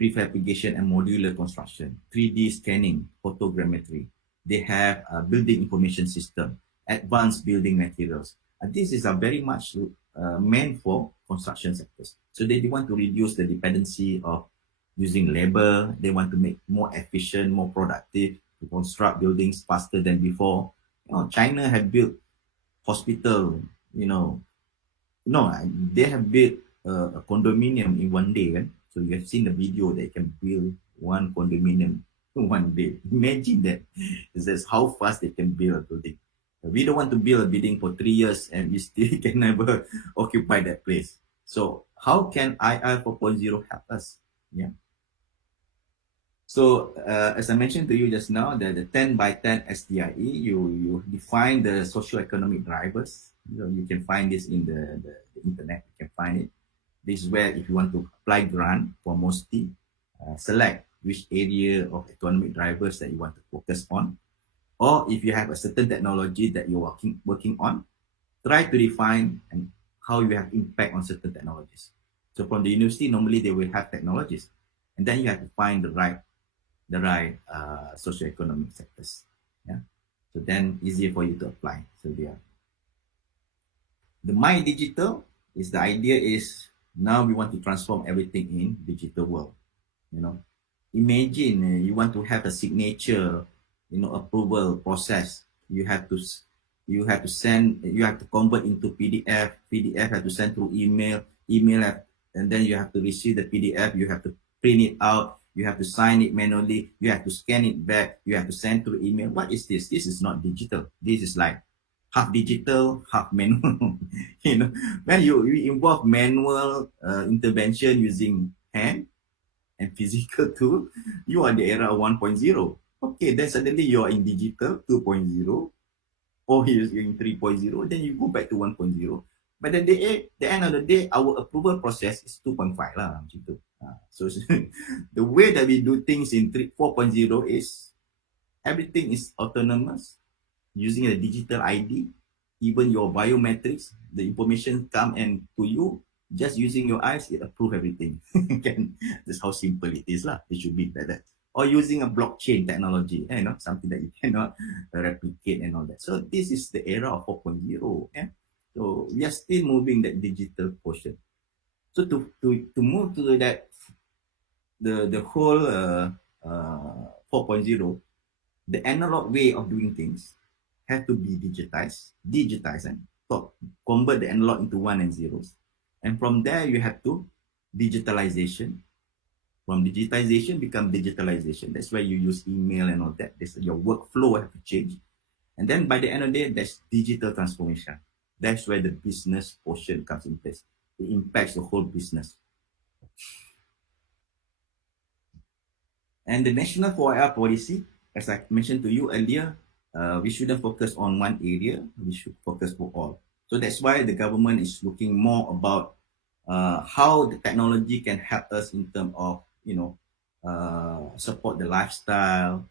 prefabrication and modular construction, 3D scanning, photogrammetry. They have a building information system, advanced building materials. And this is a very much meant for construction sectors. So they want to reduce the dependency of using labor. They want to make more efficient, more productive, to construct buildings faster than before. China have built hospital, they have built a condominium in one day. Right? So you have seen the video, they can build one condominium one day. Imagine that. That's how fast they can build a building. We don't want to build a building for 3 years and we still can never occupy that place. So how can II 4.0 help us? Yeah. So as I mentioned to you just now, the 10 by 10 SDIE, you define the socio-economic drivers. You can find this in the internet. You can find it. This is where if you want to apply grant for MOSTI, select which area of economic drivers that you want to focus on. Or if you have a certain technology that you're working on, try to define and how you have impact on certain technologies. So from the university, normally they will have technologies, and then you have to find the right socioeconomic sectors. Yeah. So then easier for you to apply. So the My Digital is the idea is now we want to transform everything in digital world. You know, imagine you want to have a signature, approval process. You have to convert into PDF. PDF have to send through email. And then you have to receive the PDF. You have to print it out. You have to sign it manually. You have to scan it back. You have to send through email. What is this? This is not digital. This is like half digital, half manual. When you involve manual intervention using hand and physical tool, you are the era 1.0. Okay, then suddenly you are in digital 2.0, or you're in 3.0, then you go back to 1.0. But at the end of the day, our approval process is 2.5 lah. So the way that we do things in 4.0 is everything is autonomous, using a digital ID, even your biometrics, the information come and to you, just using your eyes, it approve everything. That's how simple it is lah. It should be like that. Or using a blockchain technology, something that you cannot replicate and all that. So this is the era of 4.0. Yeah? So we are still moving that digital portion. So to move to that, the whole 4.0, the analog way of doing things have to be digitized and convert the analog into one and zeros. And from there, you have to digitalization. From digitization become digitalization. That's why you use email and all that. Your workflow have to change. And then by the end of the day, there's digital transformation. That's where the business portion comes in place. It impacts the whole business. And the National 4IR policy, as I mentioned to you earlier, we shouldn't focus on one area. We should focus for all. So that's why the government is looking more about how the technology can help us in terms of, support the lifestyle,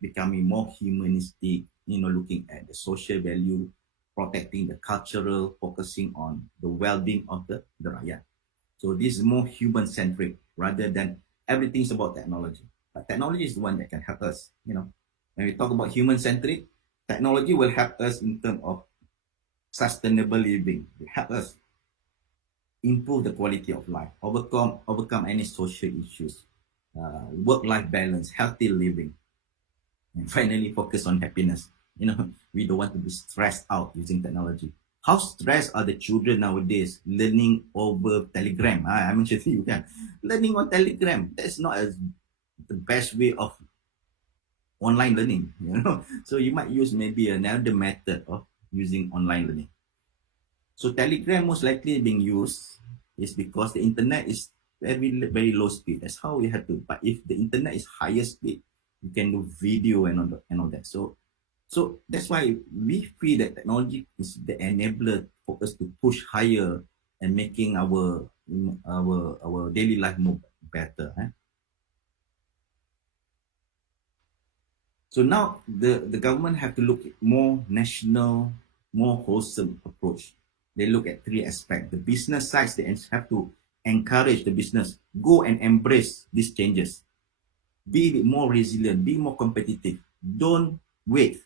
becoming more humanistic, looking at the social value, protecting the cultural, focusing on the well-being of the rakyat. So this is more human-centric rather than everything's about technology. But technology is the one that can help us, When we talk about human-centric, technology will help us in terms of sustainable living. It help us improve the quality of life, overcome any social issues, work-life balance, healthy living, and finally focus on happiness. We don't want to be stressed out using technology. How stressed are the children nowadays learning over Telegram? I mentioned to you, learning on Telegram. That's not the best way of online learning, So you might use maybe another method of using online learning. So Telegram most likely being used is because the internet is very, very low speed. That's how we have to. But if the internet is higher speed, you can do video and all that. So that's why we feel that technology is the enabler for us to push higher and making our daily life more better. So now the government have to look at more national, more wholesome approach. They look at three aspects. The business sides, they have to encourage the business, go and embrace these changes. Be more resilient, be more competitive. Don't wait.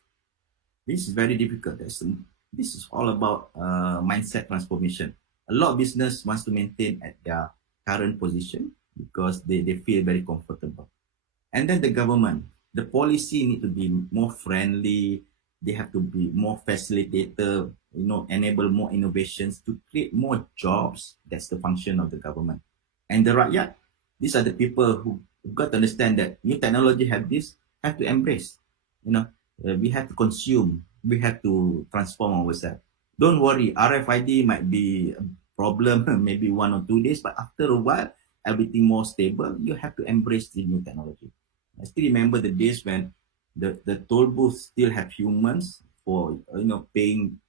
This is very difficult. This is all about mindset transformation. A lot of business wants to maintain at their current position because they feel very comfortable. And then the government, the policy need to be more friendly. They have to be more facilitator, enable more innovations to create more jobs. That's the function of the government. And the rakyat, these are the people who You've got to understand that new technology have to embrace. We have to consume. We have to transform ourselves. Don't worry, RFID might be a problem, maybe 1 or 2 days, but after a while, everything more stable. You have to embrace the new technology. I still remember the days when the toll booth still have humans for paying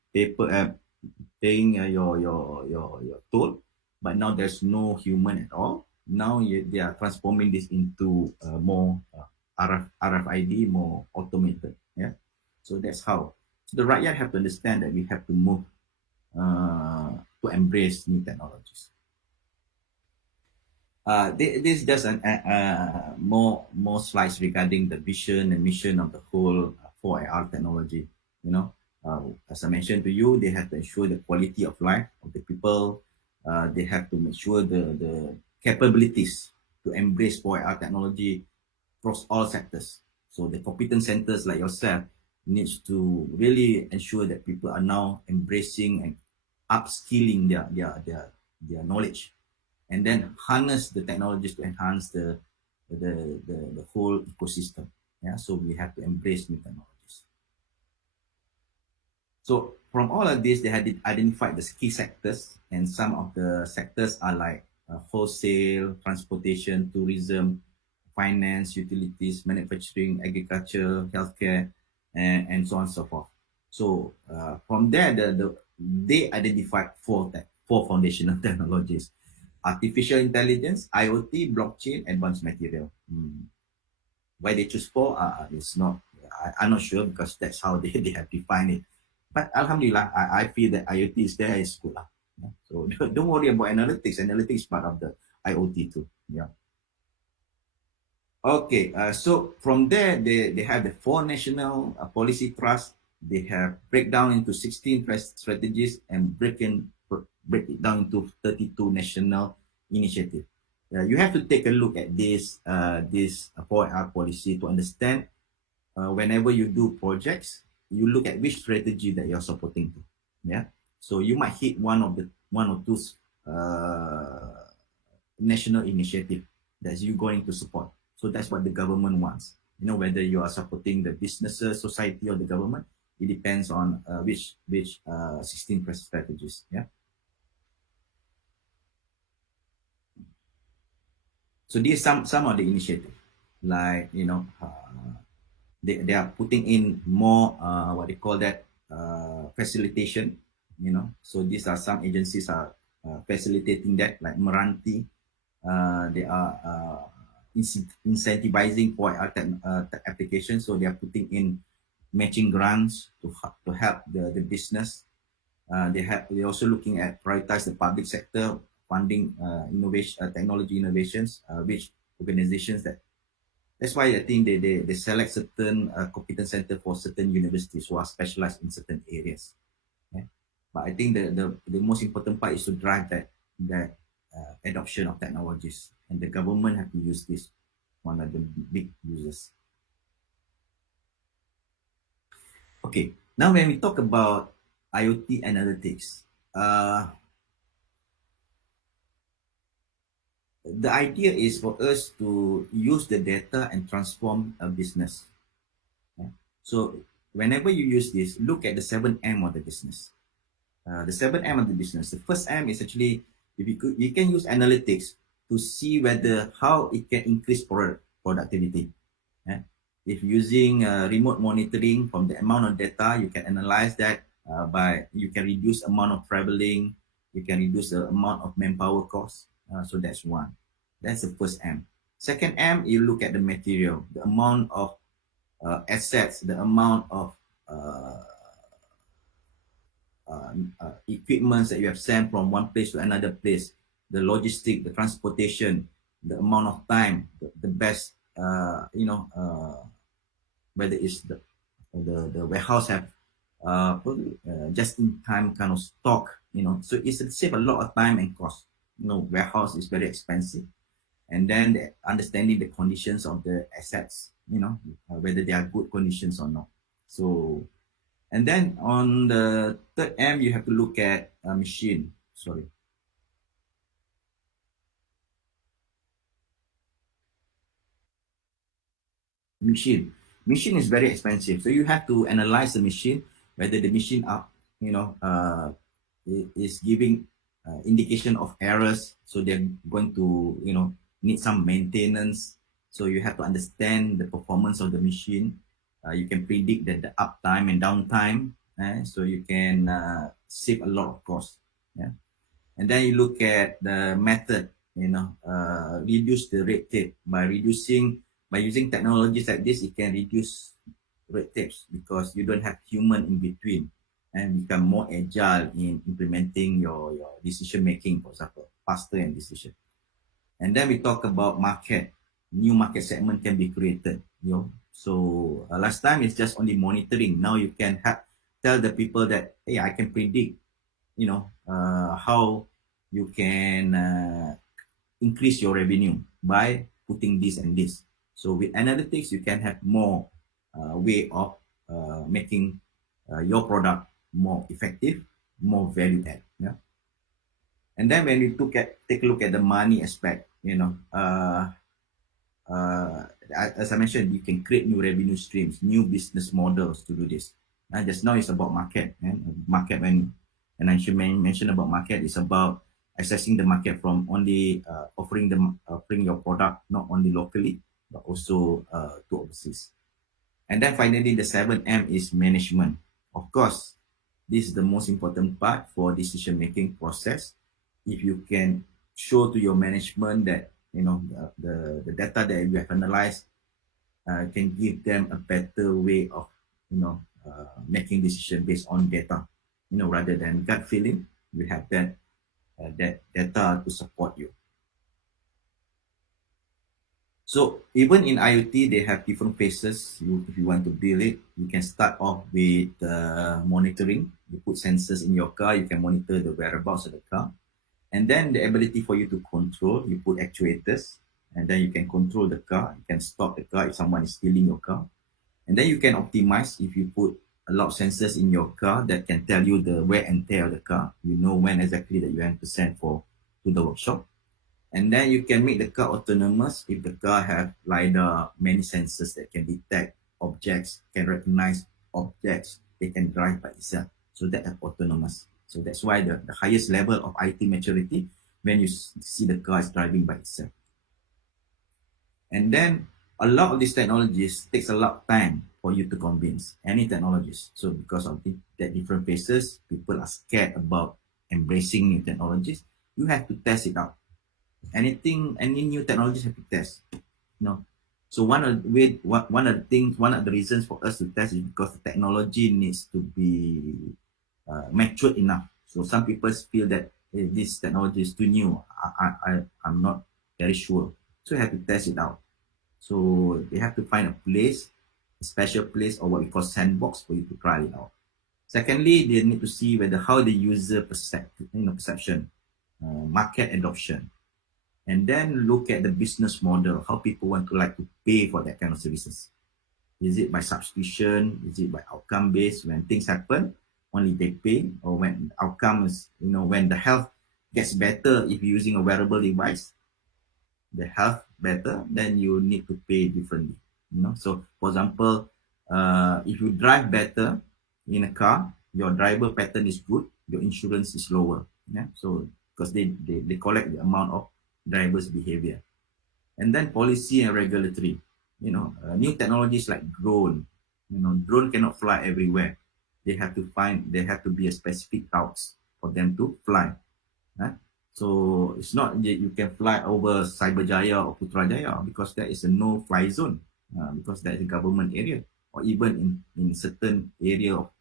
your toll, but now there's no human at all. Now they are transforming this into more RFID, more automated. Yeah, so that's how. So the rakyat have to understand that we have to move to embrace new technologies. This is just more slides regarding the vision and mission of the whole 4AR technology. As I mentioned to you, they have to ensure the quality of life of the people. They have to make sure the capabilities to embrace 4AR technology across all sectors. So the competence centers like yourself needs to really ensure that people are now embracing and upskilling their knowledge, and then harness the technologies to enhance the whole ecosystem. Yeah, so we have to embrace new technologies. So from all of this, they had identified the key sectors, and some of the sectors are like wholesale, transportation, tourism, finance, utilities, manufacturing, agriculture, healthcare, and so on and so forth. So from there, they identified four foundational technologies: artificial intelligence, IoT, blockchain, advanced material. Why they choose four? It's not. I'm not sure, because that's how they have defined it. But Alhamdulillah, I feel that IoT is there is good. Yeah. So don't worry about analytics. Analytics is part of the IoT too. Yeah. Okay, so from there, they have the 4 national policy trusts. They have breakdown into 16 strategies and break it down into 32 national initiatives. You have to take a look at this 4R policy to understand whenever you do projects, you look at which strategy that you're supporting to. Yeah, so you might hit one or two national initiative that you're going to support. So that's what the government wants. Whether you are supporting the businesses, society, or the government, it depends on which 16 strategies. Yeah. So these some of the initiatives, like they are putting in more what they call that facilitation. So these are some agencies are facilitating that, like Meranti. They are incentivizing for applications, so they are putting in matching grants to help the business. They're also looking at prioritize the public sector funding innovation, technology innovations, which organizations that's why I think they select certain competence center for certain universities who are specialized in certain areas. Yeah? But I think the most important part is to drive that adoption of technologies, and the government have to use this, one of the big users. Okay, now when we talk about IoT analytics, the idea is for us to use the data and transform a business. Yeah? So whenever you use this, look at the 7M of the business. The 7M of the business. The first M is actually, if you can use analytics to see how it can increase productivity. Yeah? If using remote monitoring, from the amount of data, you can analyze that you can reduce amount of traveling, you can reduce the amount of manpower costs. So that's one. That's the first M. Second M, you look at the material, the amount of assets, the amount of equipments that you have sent from one place to another place, the logistic, the transportation, the amount of time, the best, whether it's the warehouse have just in time kind of stock, so it's save a lot of time and cost. Warehouse is very expensive, and then understanding the conditions of the assets, whether they are good conditions or not. So, and then on the third M, you have to look at a machine. machine. Machine is very expensive, so you have to analyze the machine, whether the machine up, is giving indication of errors, so they're going to need some maintenance. So you have to understand the performance of the machine. You can predict that the uptime and downtime, so you can save a lot of cost. Yeah. And then you look at the method, reduce the red tape by using technologies like this. It can reduce red tapes because you don't have human in between and become more agile in implementing your decision making, for example, faster in decision. And then we talk about market. New market segment can be created. So last time it's just only monitoring. Now you can tell the people that, hey, I can predict, how you can increase your revenue by putting this and this. So with analytics, you can have more way of making your product more effective, more value add. Yeah. And then when you take a look at the money aspect, as I mentioned, you can create new revenue streams, new business models to do this. Just now it's about market. Market, when I should mention about market, it's about assessing the market from only offering your product not only locally but also to overseas. And then finally, the 7M is management. Of course, this is the most important part for decision making process. If you can show to your management that the data that you have analyzed can give them a better way of making decision based on data, rather than gut feeling. You have that data to support you. So even in IoT, they have different phases. If you want to build it, you can start off with monitoring. You put sensors in your car. You can monitor the whereabouts of the car. And then the ability for you to control, you put actuators, and then you can control the car. You can stop the car if someone is stealing your car. And then you can optimize if you put a lot of sensors in your car that can tell you the wear and tear of the car. You know when exactly that you have to send to the workshop. And then you can make the car autonomous if the car have LiDAR, many sensors that can detect objects, can recognize objects, they can drive by itself. So that is autonomous. So that's why the highest level of IT maturity when you see the car is driving by itself. And then a lot of these technologies takes a lot of time for you to convince any technologies. So because of that different phases, people are scared about embracing new technologies. You have to test it out. Any new technologies have to test. So one of the reasons for us to test is because the technology needs to be matured enough. So some people feel that this technology is too new. I'm not very sure. So you have to test it out. So they have to find a special place, or what we call sandbox, for you to try it out. Secondly, they need to see how the user perception, market adoption, and then look at the business model, how people want to pay for that kind of services. Is it by subscription? Is it by outcome based? When things happen, only they pay, or when outcomes, when the health gets better, if you're using a wearable device, the health better, then you need to pay differently. So for example, if you drive better in a car, your driver pattern is good, your insurance is lower. Yeah. So because they collect the amount of drivers' behavior. And then policy and regulatory. New technologies like drone. Drone cannot fly everywhere. They have to be a specific routes for them to fly. So it's not that you can fly over Cyberjaya or Putrajaya, because that is a no-fly zone, because that is a government area, or even in certain area of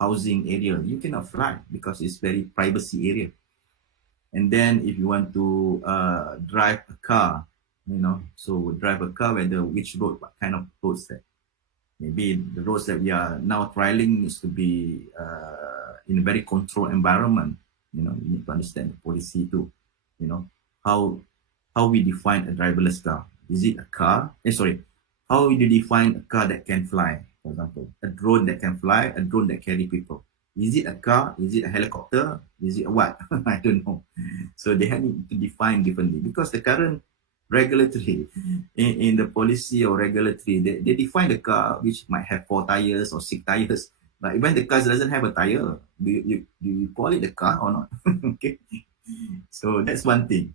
housing area, you cannot fly because it's very privacy area. And then if you want to drive a car, so drive a car, which road, what kind of roads that. Maybe the roads that we are now trialing needs to be in a very controlled environment. You need to understand the policy too. How we define a driverless car. Is it a car? How do you define a car that can fly? For example, a drone that can fly, a drone that carry people. Is it a car? Is it a helicopter? Is it a what? I don't know. So they have to define differently, because the current regulatory in the policy or regulatory. They define the car which might have 4 tires or 6 tires. But when the car doesn't have a tire, do you call it a car or not? Okay. So that's one thing.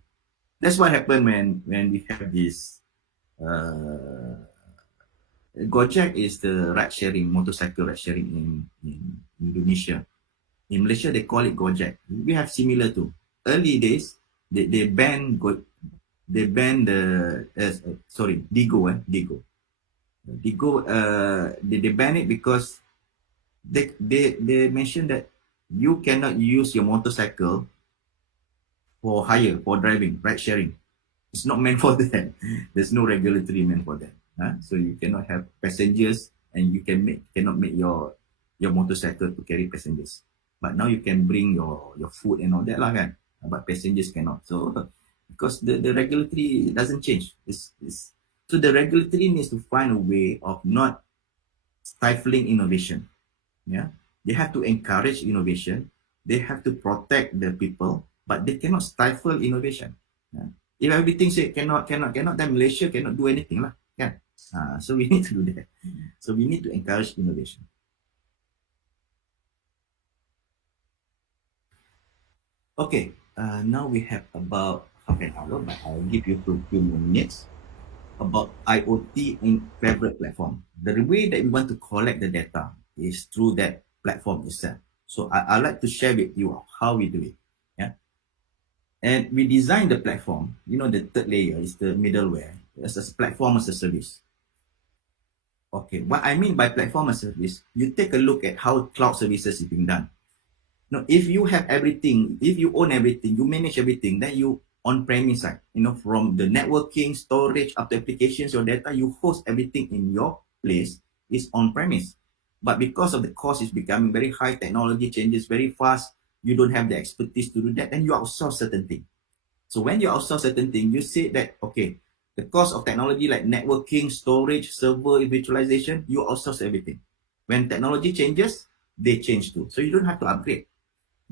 That's what happened when we have this. Gojek is the ride sharing, motorcycle ride sharing in Indonesia. In Malaysia, they call it Gojek. We have similar too. Early days, they banned the Digo. Digo, they ban it because they mentioned that you cannot use your motorcycle for hire, for driving, ride sharing. It's not meant for that. There's no regulatory meant for that. So you cannot have passengers and you cannot make your motorcycle to carry passengers. But now you can bring your food and all that lah kan. But passengers cannot. So because the regulatory doesn't change. So the regulatory needs to find a way of not stifling innovation. Yeah, they have to encourage innovation. They have to protect the people, but they cannot stifle innovation. Yeah? If everything say cannot, then Malaysia cannot do anything lah. Yeah. So we need to do that. So we need to encourage innovation. Okay, now we have about half an hour, but I'll give you a few more minutes about IoT in fabric platform. The way that we want to collect the data is through that platform itself. So I'd like to share with you how we do it. Yeah. And we design the platform, the third layer is the middleware, as a platform as a service. Okay, what I mean by platform as a service, you take a look at how cloud services is being done. Now, if you have everything, if you own everything, you manage everything, then you on-premise side, from the networking, storage, up to applications, your data, you host everything in your place is on-premise. But because of the cost is becoming very high, technology changes very fast, you don't have the expertise to do that, then you outsource certain things. So when you outsource certain things, you say that, okay, the cost of technology like networking, storage, server, virtualization, you outsource everything. When technology changes, they change too. So you don't have to upgrade.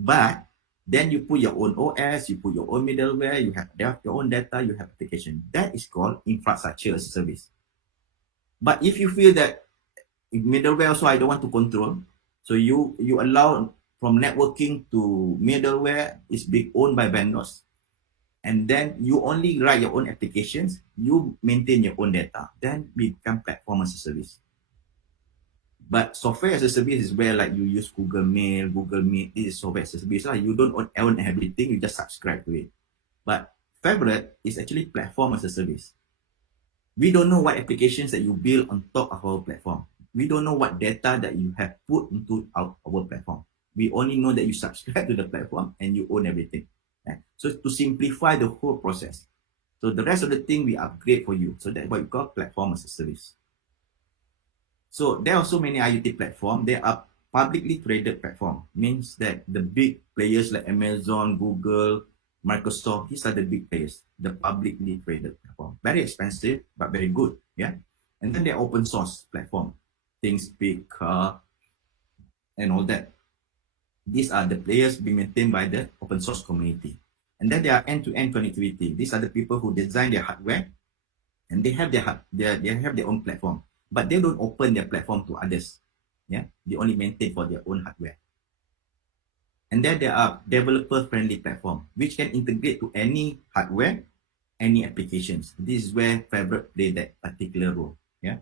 But then you put your own OS, you put your own middleware, you have your own data, you have application. That is called infrastructure as a service. But if you feel that middleware also I don't want to control, so you allow from networking to middleware is being owned by vendors, and then you only write your own applications, you maintain your own data, then become platform as a service. But software as a service is where like you use Google Mail, Google Meet, this is software as a service. You don't own everything, you just subscribe to it. But Fabric is actually platform as a service. We don't know what applications that you build on top of our platform. We don't know what data that you have put into our platform. We only know that you subscribe to the platform and you own everything. So to simplify the whole process. So the rest of the thing we upgrade for you. So that's what we call platform as a service. So there are so many IoT platforms. They are publicly traded platform. Means that the big players like Amazon, Google, Microsoft, these are the big players, the publicly traded platform. Very expensive, but very good. Yeah. And then there are open source platform. ThinkSpeak, and all that. These are the players being maintained by the open source community. And then there are end-to-end connectivity. These are the people who design their hardware and they have their own platform, but they don't open their platform to others. Yeah, they only maintain for their own hardware. And then there are developer-friendly platform which can integrate to any hardware, any applications. This is where Fabric plays that particular role. Yeah.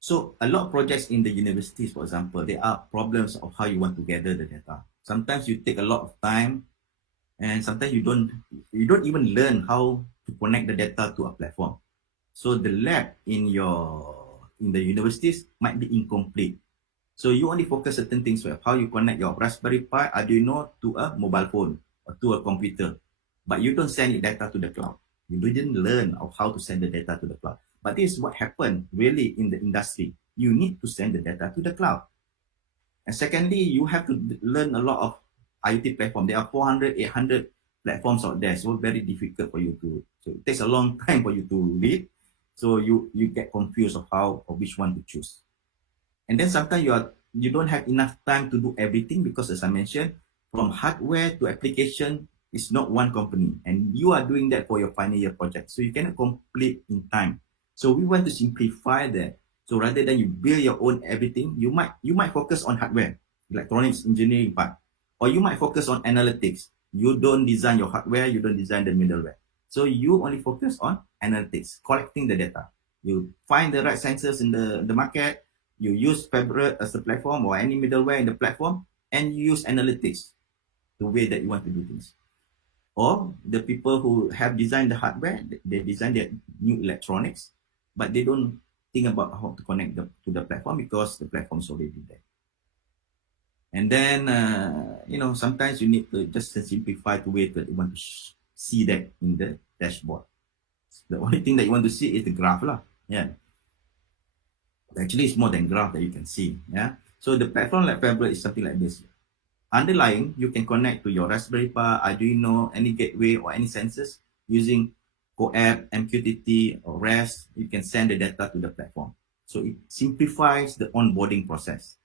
So a lot of projects in the universities, for example, there are problems of how you want to gather the data. Sometimes you take a lot of time, and sometimes you don't even learn how to connect the data to a platform. So the lab in the universities might be incomplete. So you only focus certain things with how you connect your Raspberry Pi, Arduino to a mobile phone or to a computer, but you don't send the data to the cloud. You didn't learn of how to send the data to the cloud. But this is what happened really in the industry. You need to send the data to the cloud. And secondly, you have to learn a lot of IoT platform. There are 400, 800 platforms out there. So very difficult for you to, so it takes a long time for you to read. So you get confused of how or which one to choose. And then sometimes you don't have enough time to do everything because as I mentioned, from hardware to application, It's not one company, and you are doing that for your final year project, so you cannot complete in time. So we want to simplify that. So rather than you build your own everything, you might focus on hardware, electronics engineering part, or you might focus on analytics. You don't design your hardware, you don't design the middleware. So you only focus on analytics, collecting the data. You find the right sensors in the market, you use Fabric as the platform or any middleware in the platform, and you use analytics the way that you want to do things. Or the people who have designed the hardware, they design their new electronics, but they don't think about how to connect to the platform because the platform is already there. And then, sometimes you need to just simplify the way that you want to see that in the dashboard. The only thing that you want to see is the graph lah. Yeah. Actually, it's more than graph that you can see. Yeah. So the platform like Fabric is something like this. Underlying, you can connect to your Raspberry Pi, Arduino, any gateway or any sensors using CoApp, MQTT, or REST. You can send the data to the platform. So it simplifies the onboarding process.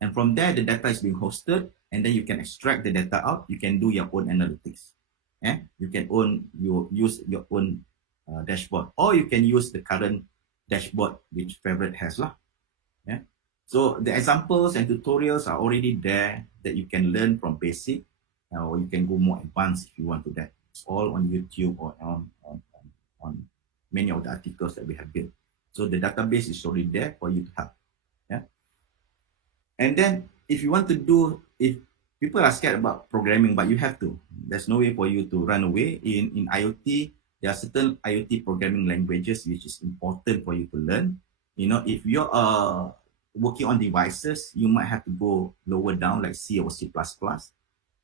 And from there, the data is being hosted, and then you can extract the data out. You can do your own analytics. You can use your own dashboard, or you can use the current dashboard which Fabric has lah. Yeah. So the examples and tutorials are already there that you can learn from basic, or you can go more advanced if you want to that. It's all on YouTube or on many of the articles that we have built. So the database is already there for you to have. Yeah. And then if you want to do, if people are scared about programming, but you have to. There's no way for you to run away. In IoT, there are certain IoT programming languages which is important for you to learn. If you're working on devices, you might have to go lower down like C or C++.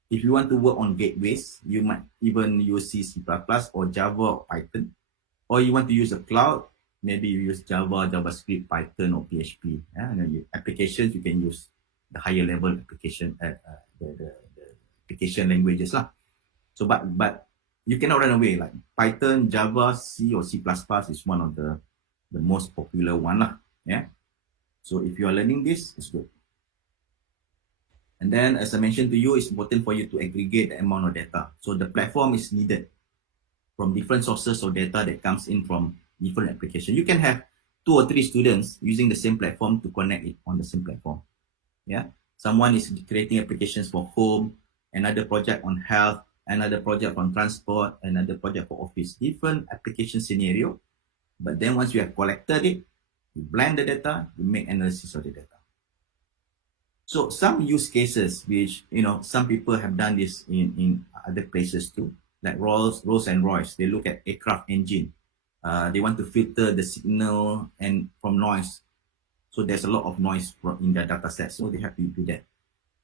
If you want to work on gateways, you might even use C, C++, or Java or Python. Or you want to use a cloud, maybe you use Java, JavaScript, Python, or PHP. Applications, you can use the higher level application, the application languages lah. So, but you cannot run away. Like Python, Java, C, or C++ is one of the most popular one lah. Yeah. So if you are learning this, it's good. And then, as I mentioned to you, it's important for you to aggregate the amount of data. So the platform is needed from different sources of data that comes in from different applications. You can have 2 or 3 students using the same platform to connect it on the same platform. Yeah. Someone is creating applications for home, another project on health, another project on transport, another project for office. Different application scenario. But then once you have collected it, you blend the data, you make analysis of the data. So some use cases which, some people have done this in other places too, like Rolls and Royce. They look at aircraft engine. They want to filter the signal and from noise. So there's a lot of noise in their data set. So they have to do that.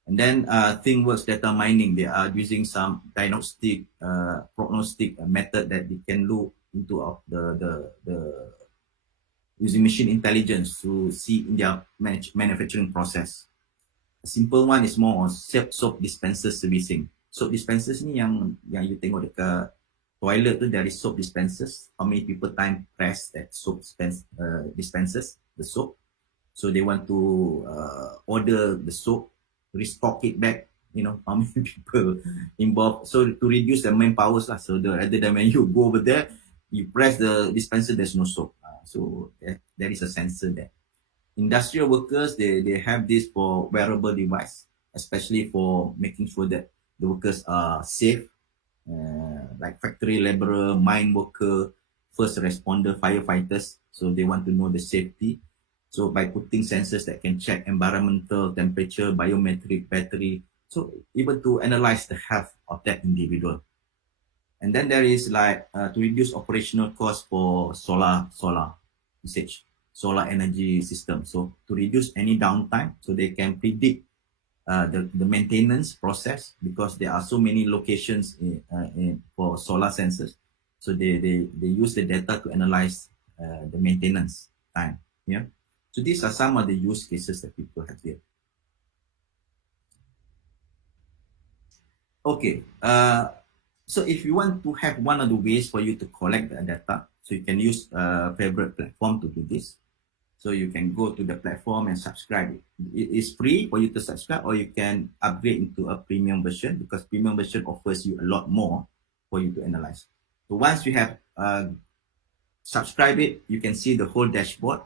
And then ThingWorx data mining. They are using some diagnostic, prognostic method that they can look into the using machine intelligence to see in their manufacturing process. A simple one is more on soap dispenser servicing. Soap dispensers ni yang you tengok dekat toilet tu, there is soap dispensers. How many people time press that soap dispensers, the soap. So they want to order the soap, restock it back, how many people involved. So to reduce the manpowers lah. So rather than when you go over there, you press the dispenser, there's no soap. So there is a sensor there. Industrial workers, they have this for wearable device, especially for making sure that the workers are safe, like factory laborer, mine worker, first responder, firefighters. So they want to know the safety. So by putting sensors that can check environmental, temperature, biometric, battery, so even to analyze the health of that individual. And then there is like to reduce operational costs for solar usage, solar energy system. So to reduce any downtime, so they can predict the maintenance process, because there are so many locations for solar sensors. So they use the data to analyze the maintenance time. Yeah. So these are some of the use cases that people have here. Okay. So if you want to have one of the ways for you to collect the data, so you can use Fabric platform to do this. So you can go to the platform and subscribe. It is free for you to subscribe, or you can upgrade into a premium version, because premium version offers you a lot more for you to analyze. So once you have subscribe it, you can see the whole dashboard,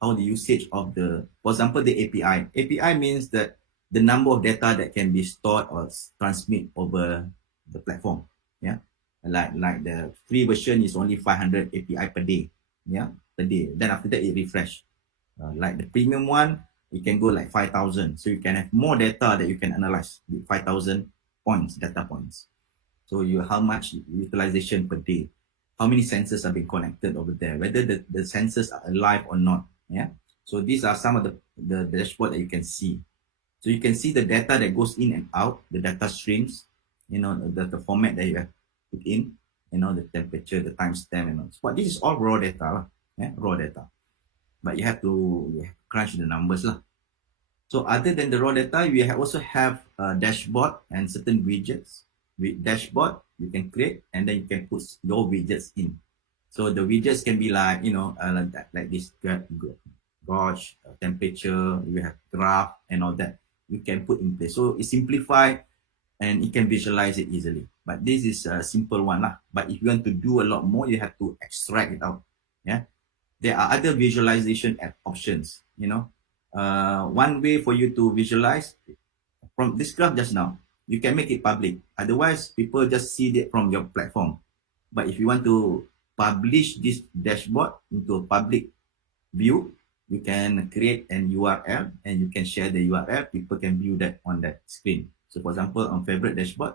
how the usage of the, for example, the API. API means that the number of data that can be stored or transmit over the platform. Yeah, like the free version is only 500 API per day. Yeah, per day. Then after that it refresh. Like the premium one, it can go like 5,000. So you can have more data that you can analyze with 5,000 points, data points. So you how much utilization per day, how many sensors are being connected over there, whether the sensors are alive or not. Yeah. So these are some of the dashboard that you can see. So you can see the data that goes in and out, the data streams, the format that you have put in, the temperature, the timestamp, and all. But this is all raw data, raw data. But you have to crunch the numbers lah. So other than the raw data, we also have a dashboard and certain widgets. With dashboard, you can create and then you can put your widgets in. So the widgets can be like, like this gauge, temperature, you have graph and all that. You can put in place. So it's simplified and you can visualize it easily. But this is a simple one lah. But if you want to do a lot more, you have to extract it out. Yeah. There are other visualization options. One way for you to visualize from this graph just now, you can make it public. Otherwise, people just see it from your platform. But if you want to publish this dashboard into a public view, you can create an URL and you can share the URL. People can view that on that screen. So for example, on favorite dashboard,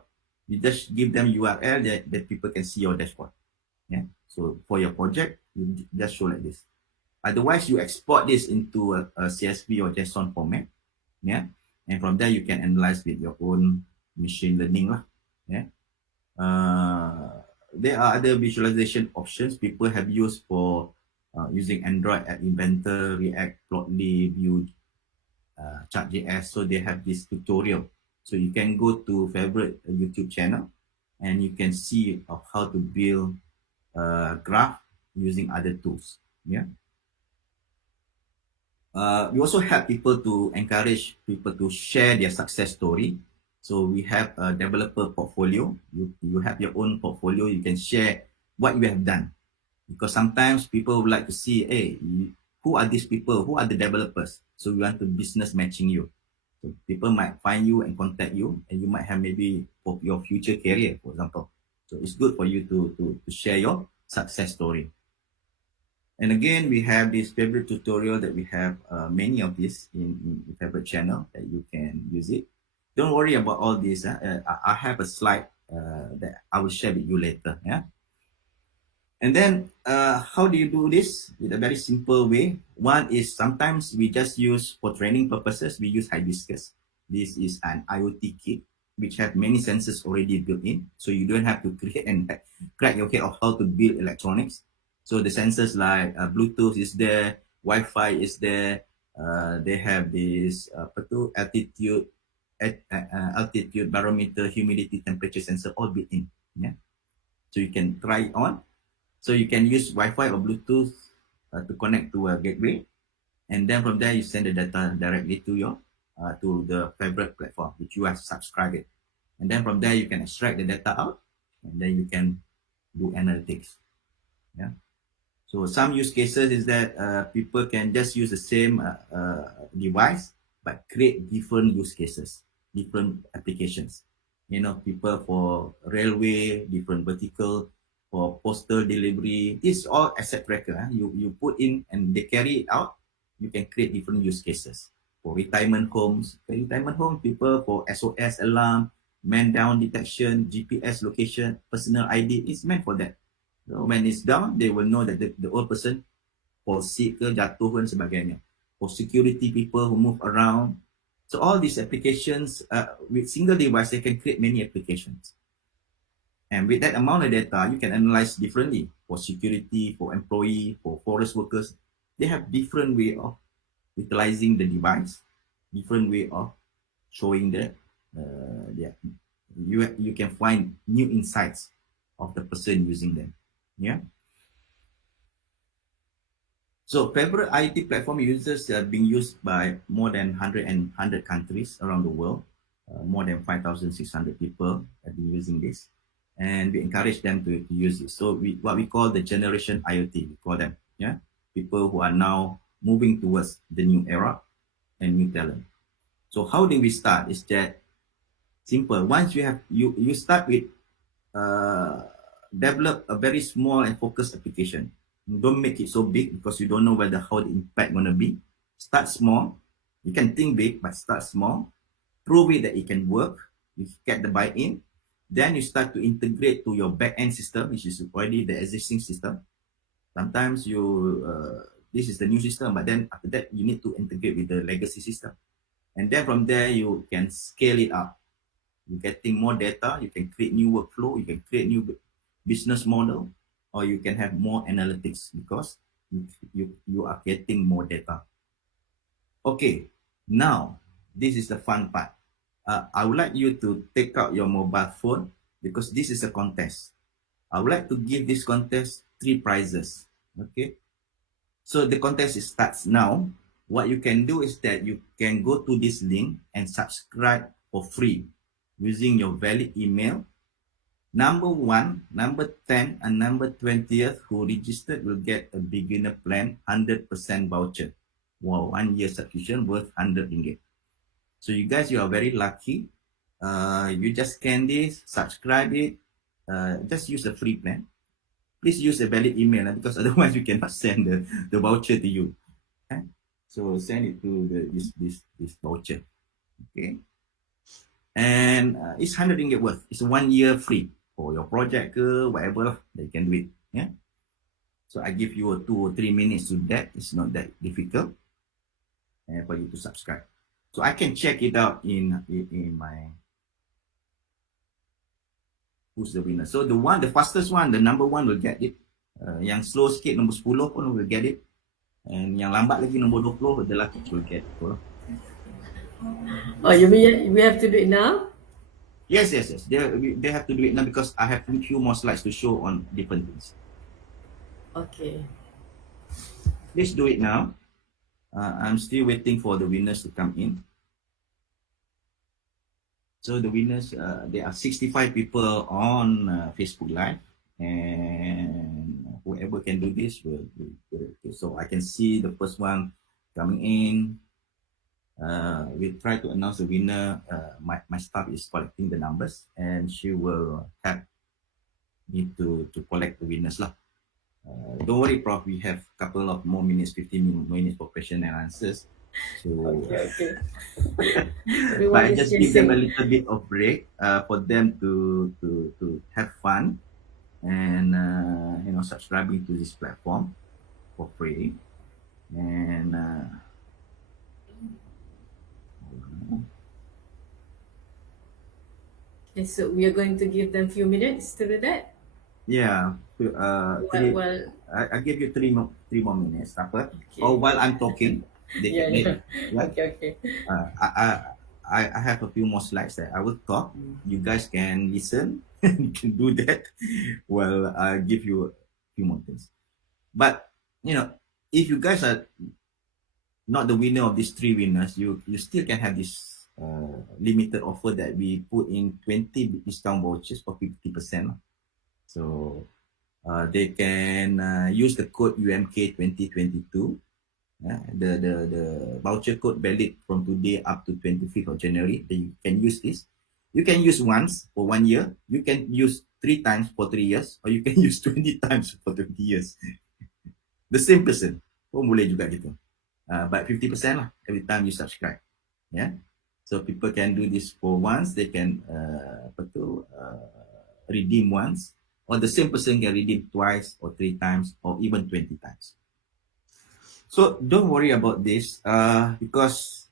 you just give them URL that people can see your dashboard. Yeah. So for your project, you just show like this. Otherwise, you export this into a CSV or JSON format. Yeah. And from there, you can analyze with your own machine learning lah. Yeah. There are other visualization options people have used for using Android App Inventor, React, Plotly, Vue, Chart.js. So they have this tutorial. So you can go to favorite YouTube channel and you can see of how to build a graph using other tools. Yeah. We also help people to encourage people to share their success story. So we have a developer portfolio. You have your own portfolio. You can share what you have done. Because sometimes people would like to see, hey, who are these people? Who are the developers? So we want to business matching you. So people might find you and contact you, and you might have maybe for your future career, for example. So it's good for you to share your success story. And again, we have this favorite tutorial that we have many of these in favorite channel that you can use it. Don't worry about all this. I have a slide that I will share with you later. Yeah. And then how do you do this? With a very simple way. One is sometimes we just use for training purposes, we use Hibiscus. This is an IoT kit which have many sensors already built in. So you don't have to create and crack your head of how to build electronics. So the sensors like Bluetooth is there, Wi-Fi is there. They have this altitude barometer, humidity, temperature sensor all built in. Yeah. So you can try it on. So you can use Wi-Fi or Bluetooth to connect to a gateway, and then from there you send the data directly to your to the favorite platform which you have subscribed, and then from there you can extract the data out, and then you can do analytics. Yeah. So some use cases is that people can just use the same device but create different use cases, different applications. People for railway, different vertical, for postal delivery. This is all asset tracker. You put in and they carry it out. You can create different use cases. For retirement homes, people for SOS alarm, man down detection, GPS location, personal ID. It's meant for that. So when it's down, they will know that the old person fall sick ke, jatuh dan sebagainya. For security people who move around. So all these applications, with single device, they can create many applications. And with that amount of data, you can analyze differently. For security, for employee, for forest workers, they have different way of utilizing the device, different way of showing that you can find new insights of the person using them. Yeah. So favorite IoT platform users are being used by more than 100 countries around the world. More than 5,600 people have been using this, and we encourage them to use it. So what we call the generation IoT, we call them, yeah, people who are now moving towards the new era and new talent. So how do we start? Is that simple? Once you start with develop a very small and focused application. Don't make it so big because you don't know whether how the impact gonna be. Start small. You can think big, but start small. Prove it that it can work. You get the buy-in. Then you start to integrate to your back-end system, which is already the existing system. Sometimes this is the new system, but then after that you need to integrate with the legacy system. And then from there you can scale it up. You're getting more data, you can create new workflow, you can create new business model, or you can have more analytics because you are getting more data. Okay, now this is the fun part. I would like you to take out your mobile phone because this is a contest. I would like to give this contest 3 prizes. Okay, so the contest starts now. What you can do is that you can go to this link and subscribe for free using your valid email. Number 1, number 10, and number 20th who registered will get a beginner plan 100% voucher. Wow, 1 year subscription worth 100 ringgit. So you guys, you are very lucky. You just scan this, subscribe it, just use the free plan. Please use a valid email because otherwise we cannot send the voucher to you. Okay? So send it to this voucher. Okay. And it's 100 ringgit worth. It's 1 year free for your project ke, whatever, they can do it. Yeah. So I give you 2 or 3 minutes to that. It's not that difficult for you to subscribe. So I can check it out in my who's the winner. So the fastest one, the number 1 will get it. Yang slow sikit nombor 10 pun will get it. And yang lambat lagi nombor 20, the lucky will get it. Oh, you mean we have to do it now? Yes. They have to do it now because I have a few more slides to show on different things. Okay. Please do it now. I'm still waiting for the winners to come in. So the winners, there are 65 people on Facebook Live, and whoever can do this will. So I can see the first one coming in. We'll try to announce the winner. My staff is collecting the numbers, and she will help me to collect the winners lah. Don't worry, Prof. We have a couple of more minutes, 15 minutes for question and answers. So, Okay. but I just give them a little bit of break for them to have fun and subscribing to this platform for free. And okay, so we are going to give them a few minutes to do that. yeah, I give you 3 more minutes. Apa? Okay. Or while I'm talking, they can make, right? Okay. I have a few more slides that I will talk. You guys can listen. You can do that while I give you a few more things. But if you guys are not the winner of these 3 winners, you still can have this limited offer that we put in 20 discount vouchers for 50%. So they can use the code UMK 2022. The voucher code valid from today up to 25th of January. You can use this. You can use once for 1 year. You can use 3 times for 3 years, or you can use 20 times for 20 years. The same person pun boleh juga gitu. But 50% lah every time you subscribe. Yeah. So people can do this for once. They can redeem once, or the same person can redeem twice or 3 times or even 20 times. So don't worry about this because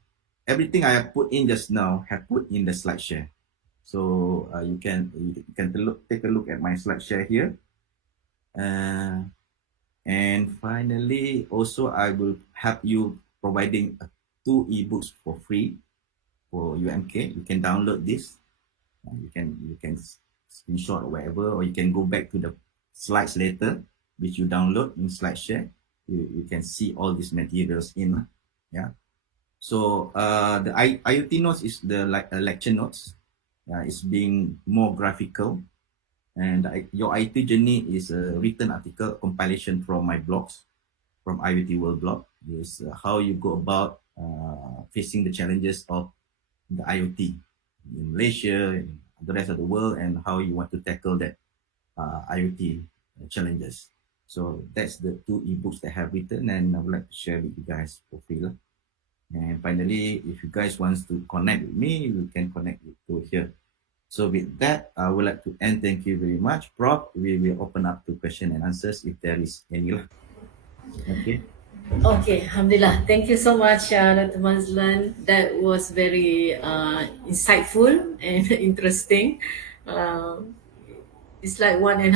everything I have put in just now have put in the slide share. So you can take a look at my slide share here. And finally, also I will help you providing 2 ebooks for free for UMK. You can download this. You can screenshot or whatever, or you can go back to the slides later, which you download in slide share. you can see all these materials in. Yeah. So the IoT notes is the lecture notes. It's being more graphical, and your IT journey is a written article compilation from my blogs, from IoT World blog. Is how you go about facing the challenges of the IoT in Malaysia and the rest of the world, and how you want to tackle that IoT challenges. So that's the two ebooks that I have written, and I would like to share with you guys for free. And finally, if you guys want to connect with me, you can connect to here. So with that, I would like to end. Thank you very much, Prof. We will open up to question and answers if there is any. Okay. Okay, Alhamdulillah. Thank you so much, Dr. Maslan. That was very insightful and interesting. Um, it's like 1.5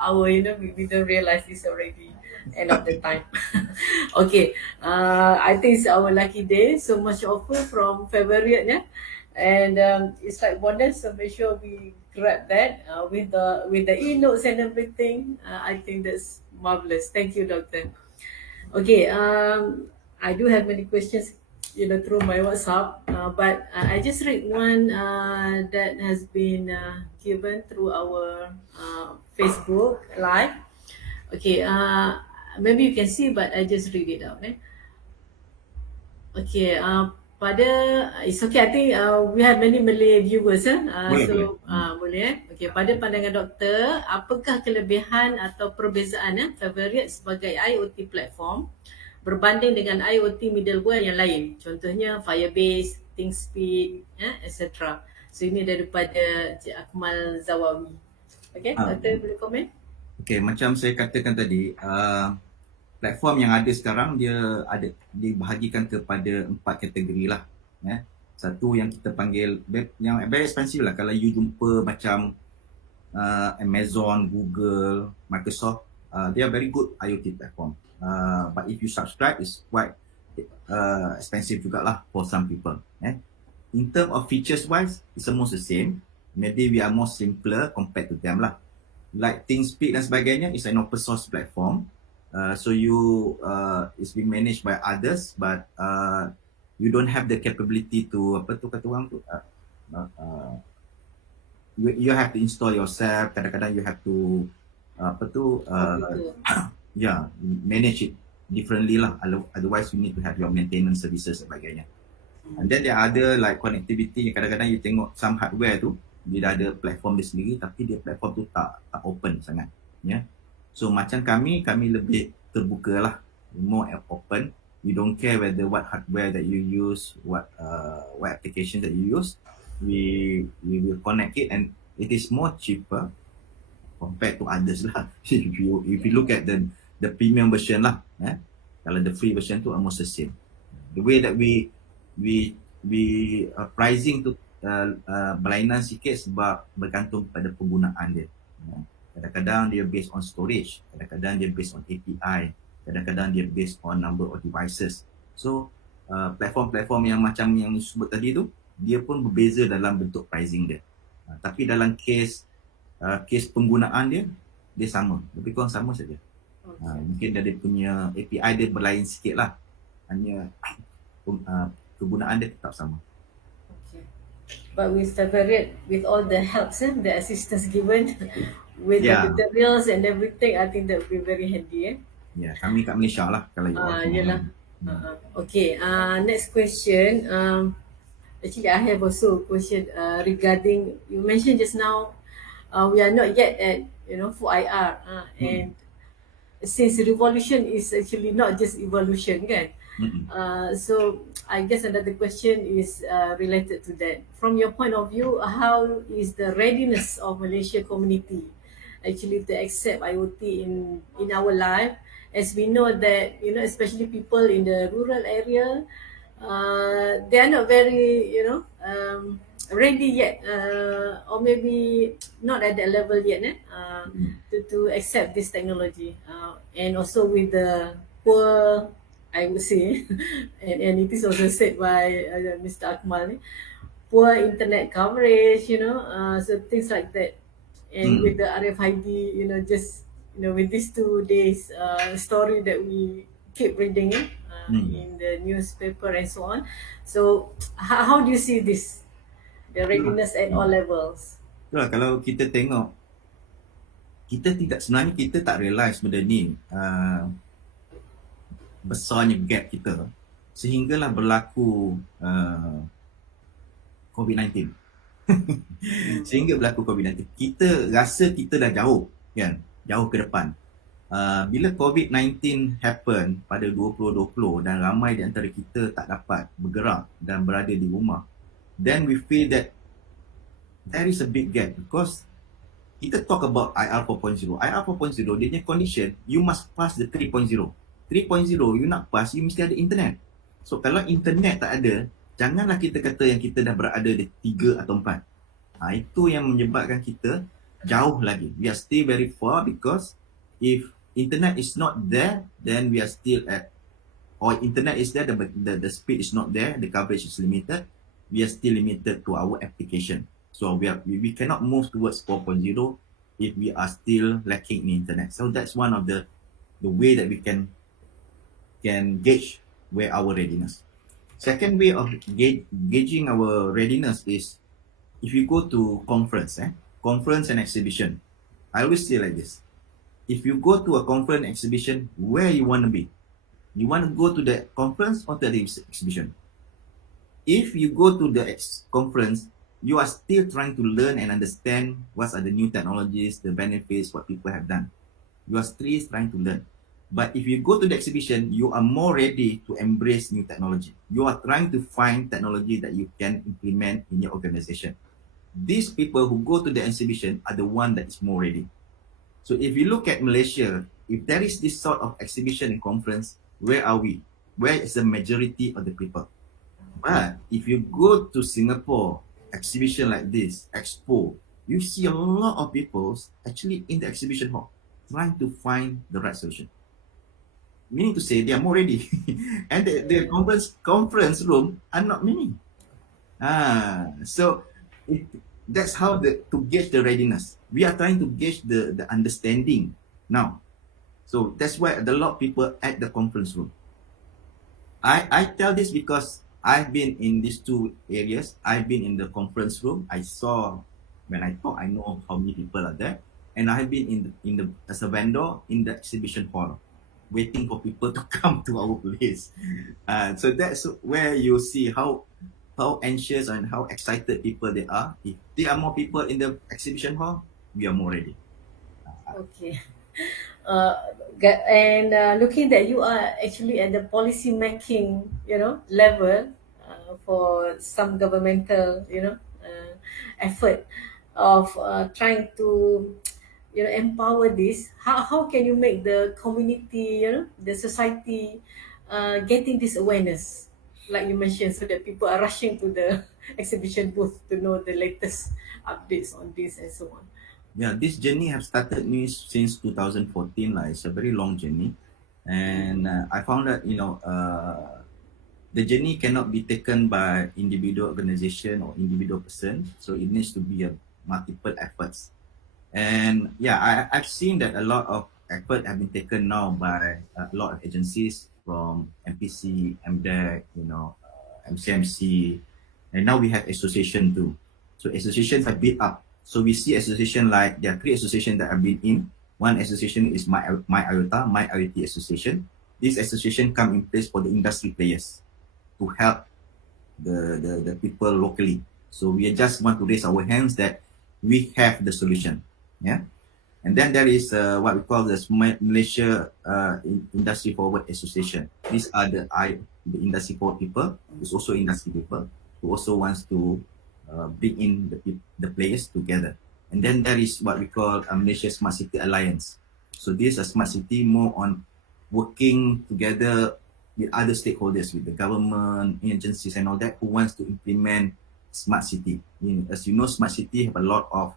hour, we don't realize it's already end of the time. Okay, I think it's our lucky day. So much offer from February, yeah? And it's like bonus, so make sure we grab that with the e-notes and everything. I think that's marvelous. Thank you, Doctor. Okay, I do have many questions, through my WhatsApp, but I just read one that has been given through our Facebook Live. Okay, maybe you can see, but I just read it out. Okay, pada it's okay. I think we have many Malay viewers. Boleh, boleh. Boleh. Okay, pada pandangan doktor, apakah kelebihan atau perbezaan Favorite sebagai IoT platform berbanding dengan IoT middleware yang lain? Contohnya Firebase, ThinkSpeed, etc. So ini daripada Cik Akmal Zawawi. Okay, doktor boleh komen? Okay, macam saya katakan tadi, platform yang ada sekarang dia dibahagikan kepada 4 kategori lah. Satu yang kita panggil yang very expensive lah. Kalau you jumpa macam Amazon, Google, Microsoft, they are very good IoT platform. But if you subscribe, it's quite expensive jugalah for some people. In terms of features wise, it's almost the same. Maybe we are more simpler compared to them lah. Like ThinkSpeed dan sebagainya, it's an open source platform. So it's being managed by others, but you don't have the capability to you have to install yourself. Kadang-kadang you have to manage it differently lah. Otherwise you need to have your maintenance services dan sebagainya. And then there are other like connectivity. Kadang-kadang you tengok some hardware tu dia dah ada platform dia sendiri, tapi dia platform tu tak open sangat. So macam kami lebih terbuka lah, more open. We don't care whether what hardware that you use, what application that you use. We will connect it, and it is more cheaper compared to others lah. If you look at the premium version lah, kalau the free version tu almost the same. The way that we pricing tu berlainan sikit sebab bergantung pada penggunaan dia. Kadang-kadang dia based on storage, kadang-kadang dia based on API, kadang-kadang dia based on number of devices. So platform-platform yang macam yang sebut tadi tu, dia pun berbeza dalam bentuk pricing dia. Tapi dalam case penggunaan dia sama, lebih kurang sama saja. Mungkin dia punya API dia berlain sikit lah, hanya kegunaan dia tetap sama. But with Favorite, with all the helps and the assistance given with the materials and everything, I think that will be very handy. Kami kat Malaysia lah kalau yalah. Okay, next question. Actually, I have also a question regarding, you mentioned just now, we are not yet at full IR, and since revolution is actually not just evolution, kan? So I guess another question is related to that. From your point of view, how is the readiness of Malaysia community actually to accept IoT in our life? As we know that, especially people in the rural area, they are not very, ready yet, or maybe not at that level yet, to accept this technology. And also with the poor, I would say, and it is also said by Mr. Akmal, poor internet coverage, so things like that. And with the RFID, just with these 2 days story that we keep reading Hmm. in the newspaper and so on. So how do you see this, the Itulah. readiness at all levels? Itulah kalau kita tengok, kita tidak, sebenarnya kita tak realise benda ni besarnya gap kita sehinggalah berlaku COVID-19. Sehingga berlaku COVID-19, kita rasa kita dah jauh, kan, jauh ke depan. Bila COVID-19 happen pada 2020 dan ramai di antara kita tak dapat bergerak dan berada di rumah, then we feel that there is a big gap because kita talk about IR 4.0. IR 4.0 dia punya condition, you must pass the 3.0. 3.0 you nak pass, you mesti ada internet. So kalau internet tak ada, janganlah kita kata yang kita dah berada di 3 atau 4. Itu yang menyebabkan kita jauh lagi. We are still very far because if internet is not there, then we are still at, or internet is there, the speed is not there, the coverage is limited, we are still limited to our application. So we cannot move towards 4.0 if we are still lacking in internet. So that's one of the way that we can gauge where our readiness. Second way of gauging our readiness is if you go to conference and exhibition. I always say like this. If you go to a conference exhibition, where you want to be? You want to go to the conference or to the exhibition? If you go to the conference, you are still trying to learn and understand what are the new technologies, the benefits, what people have done. You are still trying to learn. But if you go to the exhibition, you are more ready to embrace new technology. You are trying to find technology that you can implement in your organization. These people who go to the exhibition are the one that is more ready. So if you look at Malaysia, if there is this sort of exhibition and conference, where are we? Where is the majority of the people? But if you go to Singapore, exhibition like this, expo, you see a lot of people actually in the exhibition hall trying to find the right solution. Meaning to say they are more ready. And the conference room are not many. So that's how to gauge the readiness. We are trying to gauge the understanding now. So that's why a lot of people at the conference room. I tell this because I've been in these 2 areas. I've been in the conference room. I saw when I talk, I know how many people are there, and I've been in the as a vendor in the exhibition hall, waiting for people to come to our place. So that's where you see how anxious and how excited people they are. If there are more people in the exhibition hall, we are more ready. Okay. uh, and looking that you are actually at the policy making level for some governmental effort of trying to empower this. How can you make the community, the society getting this awareness, like you mentioned, so that people are rushing to the exhibition booth to know the latest updates on this and so on? Yeah, this journey have started me since 2014. It's a very long journey, and I found that the journey cannot be taken by individual organization or individual person. So it needs to be a multiple efforts. And yeah, I've seen that a lot of effort have been taken now by a lot of agencies from MPC, MDEC, MCMC, and now we have association too. So associations are built up. So we see association like there are 3 associations that have been in. One association is my IOTA, my IoT Association. This association come in place for the industry players to help the people locally. So we just want to raise our hands that we have the solution. Yeah. And then there is what we call the Malaysia Industry Forward Association. These are the industry forward people. There's also industry people who also wants to bring in the players together. And then there is what we call Malaysia Smart City Alliance. So this is a smart city more on working together with other stakeholders, with the government, agencies and all that, who wants to implement smart city. As you know, smart city have a lot of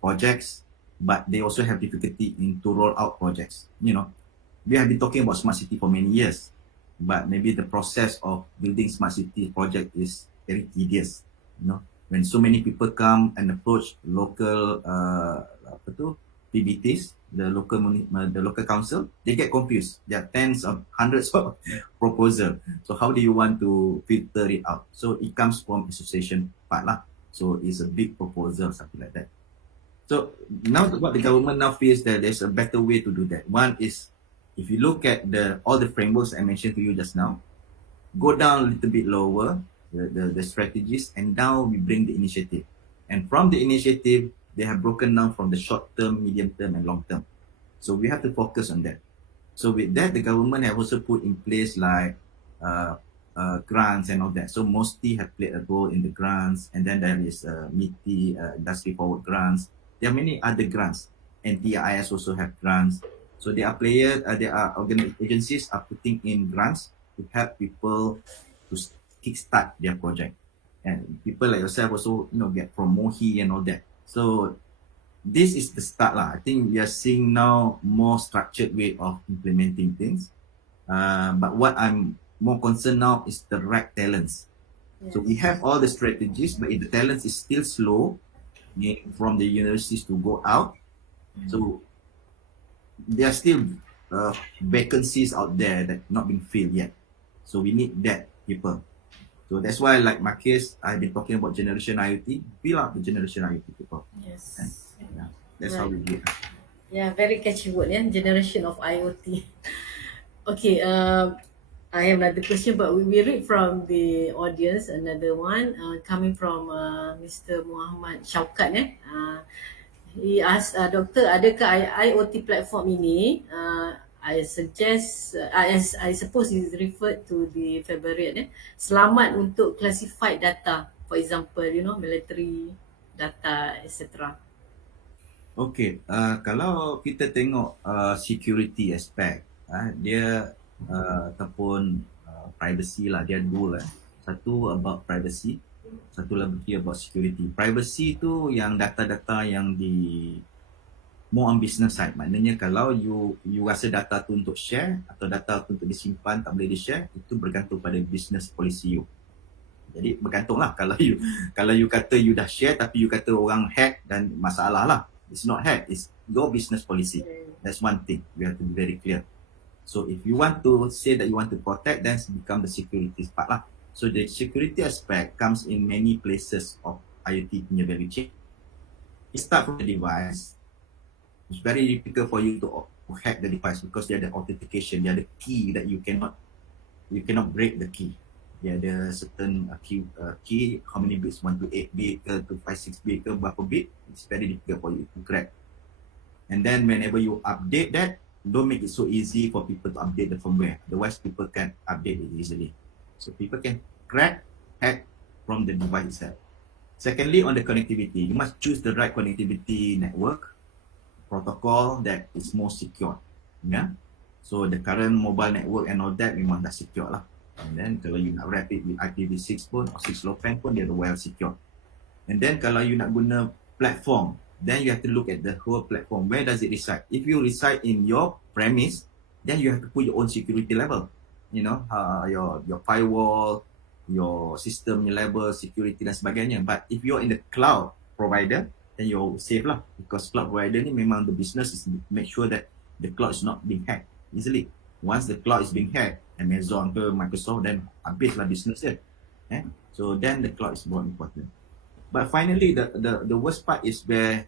projects, but they also have difficulty in to roll out projects. We have been talking about smart city for many years, but maybe the process of building smart city project is very tedious. When so many people come and approach local PBTs, the local council, they get confused. There are tens of hundreds of proposal. So how do you want to filter it out? So it comes from association part lah. So it's a big proposal, something like that. So now what the government now feels that there's a better way to do that. One is, if you look at all the frameworks I mentioned to you just now, go down a little bit lower, the strategies, and now we bring the initiative. And from the initiative, they have broken down from the short term, medium term, and long term. So we have to focus on that. So with that, the government have also put in place like grants and all that. So mostly have played a role in the grants, and then there is MITI, industry forward grants. There are many other grants, and TIS also have grants. So there are agencies are putting in grants to help people to kickstart their project, and people like yourself also, get from MOHI and all that. So this is the start lah. I think we are seeing now more structured way of implementing things. But what I'm more concerned now is the right talents. Yes. So we have all the strategies, but if the talents is still slow from the universities to go out, so there are still vacancies out there that not been filled yet. So we need that people. So that's why, like my case, I've been talking about generation IoT. Fill out the generation IoT people. Yes. And, that's right. How we do it. Yeah, very catchy word, yeah, generation of IoT. Okay, I have another question, but we will read from the audience. Another one coming from Mr. Muhammad Shaukat. He asked, Doktor, adakah IoT platform ini? I suggest, I suppose is referred to the February, selamat untuk classified data, for example, military data, etc. Okay, kalau kita tengok security aspect, dia ataupun privacy lah, dia dua lah. Satu about privacy, satu lagi about security. Privacy tu yang data-data yang di more on business side. Maknanya kalau you rasa data tu untuk share atau data tu untuk disimpan tak boleh di-share, itu bergantung pada business policy you. Jadi bergantunglah. Kalau you kata you dah share tapi you kata orang hack, dan masalah lah. It's not hack, it's your business policy. That's one thing. You have to be very clear. So if you want to say that you want to protect, then become the security part lah. So the security aspect comes in many places of IoT punya value chain. It start from the device. It's very difficult for you to hack the device because they are the authentication, they are the key that you cannot break the key. They are the certain key, how many bits, 1 to 8 bit ke 256 bit ke berapa bit, it's very difficult for you to crack. And then whenever you update that, don't make it so easy for people to update the firmware. Otherwise people can update it easily. So people can crack, hack from the device itself. Secondly, on the connectivity, you must choose the right connectivity network, protocol that is more secure. Yeah. So the current mobile network and all that memang dah secure lah. And then kalau you nak wrap it with IPv6 pun, or 6LoWPAN pun, dia well secure. And then kalau you nak guna platform, then you have to look at the whole platform. Where does it reside? If you reside in your premise, then you have to put your own security level. Your firewall, your system level, security dan sebagainya. But if you're in the cloud provider, then you're safe lah, because cloud provider ni memang the business is make sure that the cloud is not being hacked easily. Once the cloud is being hacked, Amazon ke Microsoft, then habislah business dia. So then the cloud is more important. But finally, the worst part is where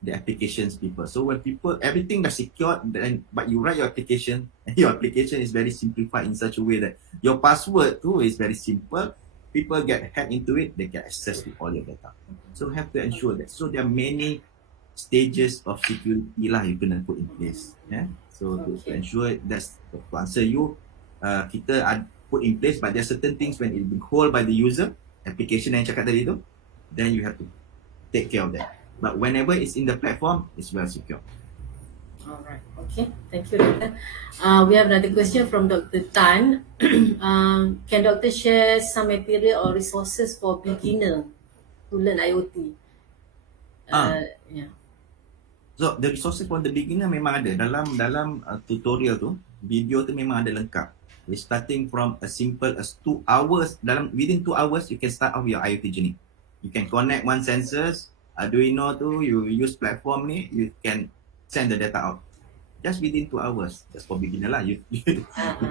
the applications people. So when people, everything dah secured, then but you write your application, and your application is very simplified in such a way that your password too is very simple. People get hacked into it, they get access to all your data. So have to ensure that. So there are many stages of security lah you kena put in place. So to ensure that's to answer you, kita put in place, but there are certain things when it been held by the user, application yang cakap tadi tu, then you have to take care of that. But whenever it's in the platform, it's well secure. Alright, okay. Thank you, Doctor. We have another question from Dr. Tan. Can Doctor share some material or resources for beginner to learn IoT? Yeah. So the resources for the beginner memang ada dalam tutorial tu, video tu memang ada lengkap. We're starting from as simple as 2 hours. Within 2 hours, you can start off your IoT journey. You can connect one sensors, Arduino tu, you use platform ni, you can send the data out. Just within 2 hours. Just for beginner lah. You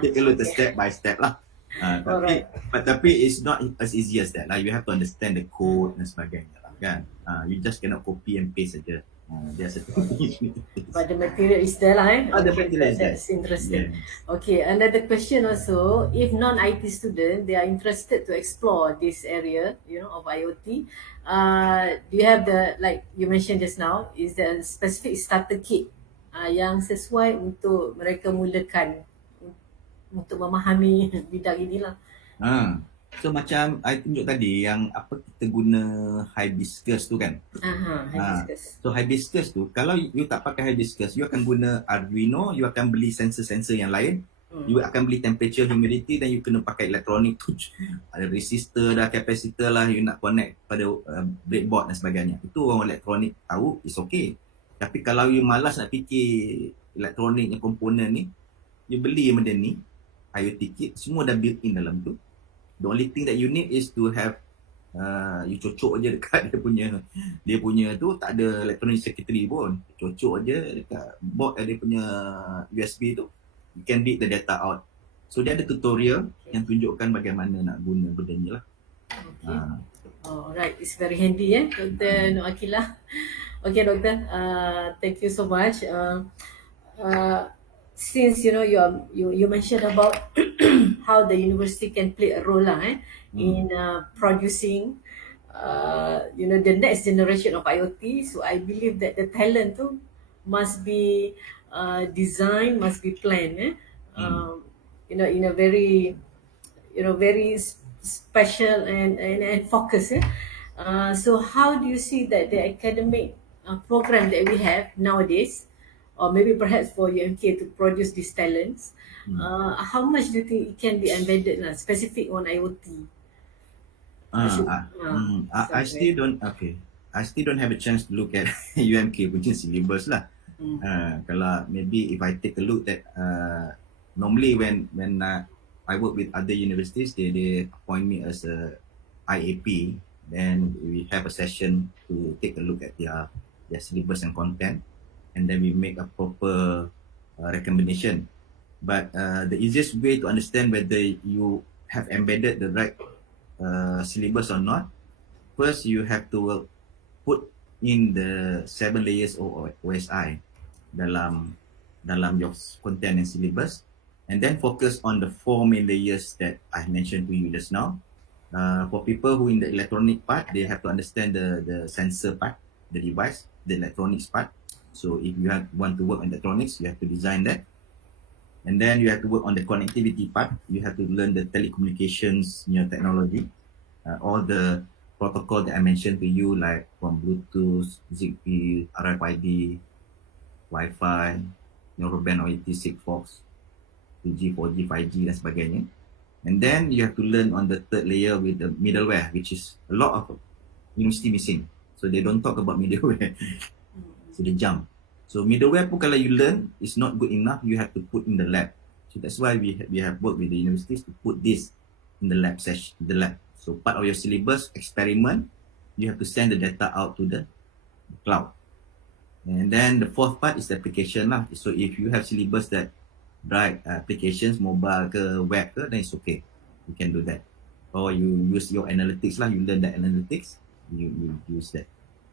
take a look at step by step lah. Alright. Tapi it's not as easy as that lah. You have to understand the code dan sebagainya lah kan. You just cannot copy and paste saja. There's a But the material is there lah, eh? the material is there. That's interesting. Yes. Okay, another question also, if non-IT student, they are interested to explore this area, of IoT, do you have like you mentioned just now, is there a specific starter kit yang sesuai untuk mereka mulakan untuk memahami bidang inilah? So macam I tunjuk tadi yang apa kita guna hibiscus tu kan. Hibiscus. So hibiscus tu kalau you tak pakai hibiscus, you akan guna Arduino, you akan beli sensor-sensor yang lain, you akan beli temperature, humidity, dan you kena pakai elektronik tu. Ada resistor dah, capacitor lah, you nak connect pada breadboard dan sebagainya. Itu orang elektronik tahu, is okay. Tapi kalau you malas nak fikir elektroniknya komponen ni, you beli benda ni, IoT kit, semua dah built in dalam tu. The only thing that you need is to have you cocok je dekat dia punya tu, tak ada electronic circuitry pun. Cocok je dekat board dia punya USB tu, you can read the data out. So dia ada tutorial yang tunjukkan bagaimana nak guna benda ni lah. Okay. Alright, it's very handy Dr. Nur Akilah. Okay, Doctor, thank you so much. Since you mentioned about how the university can play a role in producing the next generation of IoT, so I believe that the talent too must be designed, must be planned in a very very special and focused. So how do you see that the academic program that we have nowadays, or maybe perhaps for UMK to produce these talents, how much do you think it can be embedded specific on IoT? I still don't have a chance to look at UMK punya syllabus lah. Kalau maybe if I take a look at normally when I work with other universities, they appoint me as a IAP, then we have a session to take a look at their syllabus and content, and then we make a proper recommendation. But the easiest way to understand whether you have embedded the right syllabus or not, first you have to put in the 7 layers of OSI dalam your content and syllabus, and then focus on the 4 main layers that I mentioned to you just now. For people who in the electronic part, they have to understand the sensor part, the device, the electronics part. So if you want to work on electronics, you have to design that. And then you have to work on the connectivity part. You have to learn the telecommunications technology. All the protocol that I mentioned to you, like from Bluetooth, Zigbee, RFID, Wi-Fi, Narrowband ONT, Sigfox, 2G, 4G, 5G dan sebagainya. And then you have to learn on the third layer with the middleware, which is a lot of university missing. So they don't talk about middleware. So they jump. So middleware pun kalau you learn, it's not good enough. You have to put in the lab. So that's why we have worked with the universities to put this in the lab session, the lab. So part of your syllabus experiment, you have to send the data out to the cloud. And then the fourth part is the application lah. So if you have syllabus that write applications, mobile ke web ke, then it's okay. You can do that. Or you use your analytics lah. You learn the analytics. You use that.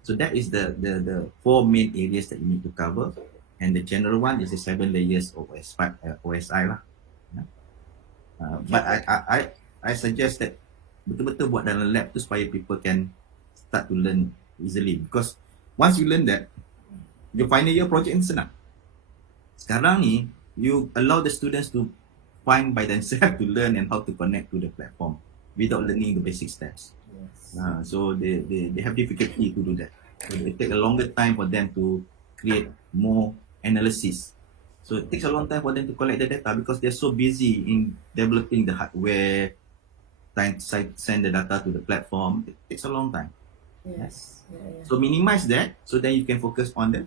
So that is the 4 main areas that you need to cover. And the general one is the 7 layers of OSI lah. But I suggest that betul-betul buat dalam lab tu supaya people can start to learn easily. Because once you learn that, your final year project ni senang. Sekarang ni, you allow the students to find by themselves to learn and how to connect to the platform without learning the basic steps. Yes. So they have difficulty to do that. So it takes a longer time for them to create more analysis. So it takes a long time for them to collect the data because they're so busy in developing the hardware, trying to send the data to the platform. It takes a long time. Yes. Yeah. So minimize that so then you can focus on the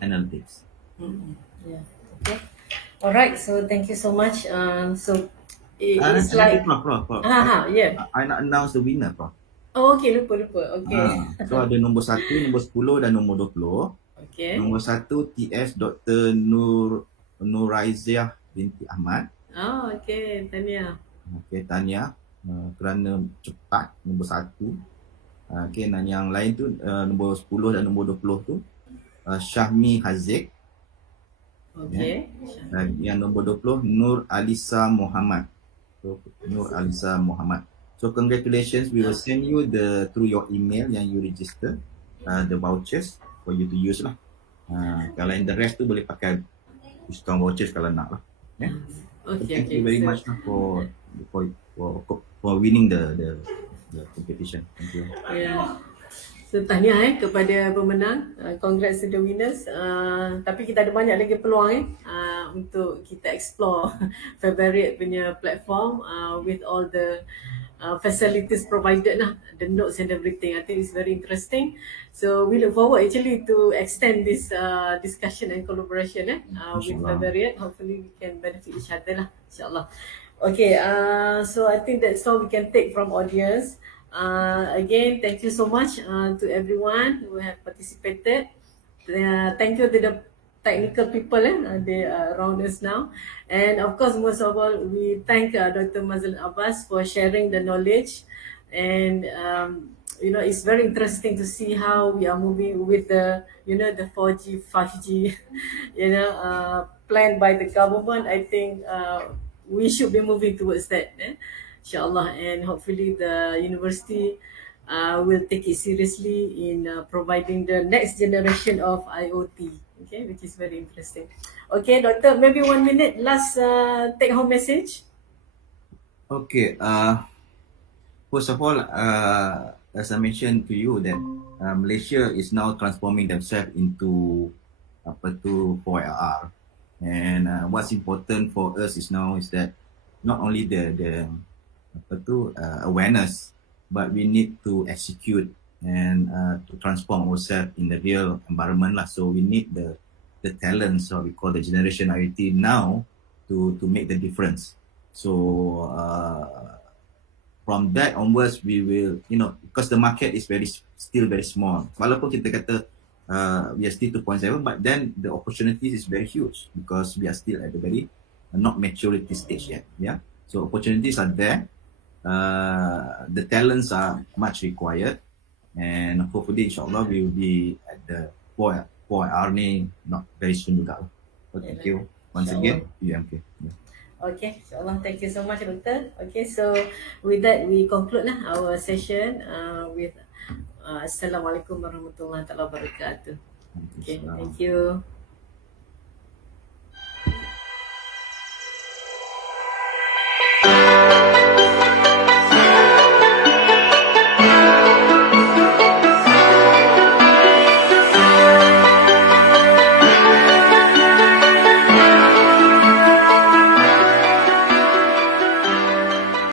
analytics. Yeah. Okay. All right. So thank you so much. So it's like Prof. yeah. I nak announce the winner, Prof. Oh, okay. Lupa. Okay. So ada nombor 1, nombor 10 dan nombor 20. Okay. Nombor 1 TS Dr. Nuraiziah binti Ahmad. Oh, okay. Tahniah. Okay, tahniah kerana cepat, nombor 1. Okay, dan yang lain tu nombor 10 dan nombor 20 tu Syahmi Haziq. Okay. Yang nombor 20 Nur Alisa Muhammad. So, Nur Alisa Muhammad. So congratulations, we will send you through your email yang you register the vouchers for you to use lah. Kalau yang the rest tu boleh pakai discount vouchers kalau nak lah. Yeah? Okay. Thank you very much for winning the competition. Thank you. Yeah. So tahniah kepada pemenang. Congrats to the winners. Tapi kita ada banyak lagi peluang untuk kita explore Fabric punya platform with all the facilities provided lah, the notes and everything. I think it's very interesting. So we look forward actually to extend this discussion and collaboration with Fabric. Hopefully we can benefit each other lah, insyaAllah. Okay, so I think that's all we can take from audience. Again, thank you so much to everyone who have participated. Thank you to the technical people, they are around us now. And of course, most of all, we thank Dr. Maslan Abbas for sharing the knowledge. And it's very interesting to see how we are moving with the 4G, 5G, planned by the government. I think we should be moving towards that. Inshallah, and hopefully the university will take it seriously in providing the next generation of IoT, okay, which is very interesting. Okay, Doctor, maybe 1 minute last take-home message. Okay, first of all, as I mentioned to you that Malaysia is now transforming themselves into 4IR, and what's important for us is that not only the awareness, but we need to execute and to transform ourselves in the real environment lah. So we need the talents, or we call the generation IoT now, to make the difference. So from that onwards, we will, because the market is still very small. Walaupun kita kata we are still 2.7, but then the opportunities is very huge because we are still at the very not maturity stage yet. Yeah, so opportunities are there. The talents are much required, and hopefully inshallah we will be at the 4IR ni not very soon juga. So thank you once again, UMK. Yeah. Okay, insyaAllah. Thank you so much, Doctor. Okay, so with that, we conclude our session with Assalamualaikum warahmatullahi wabarakatuh. Okay, thank you.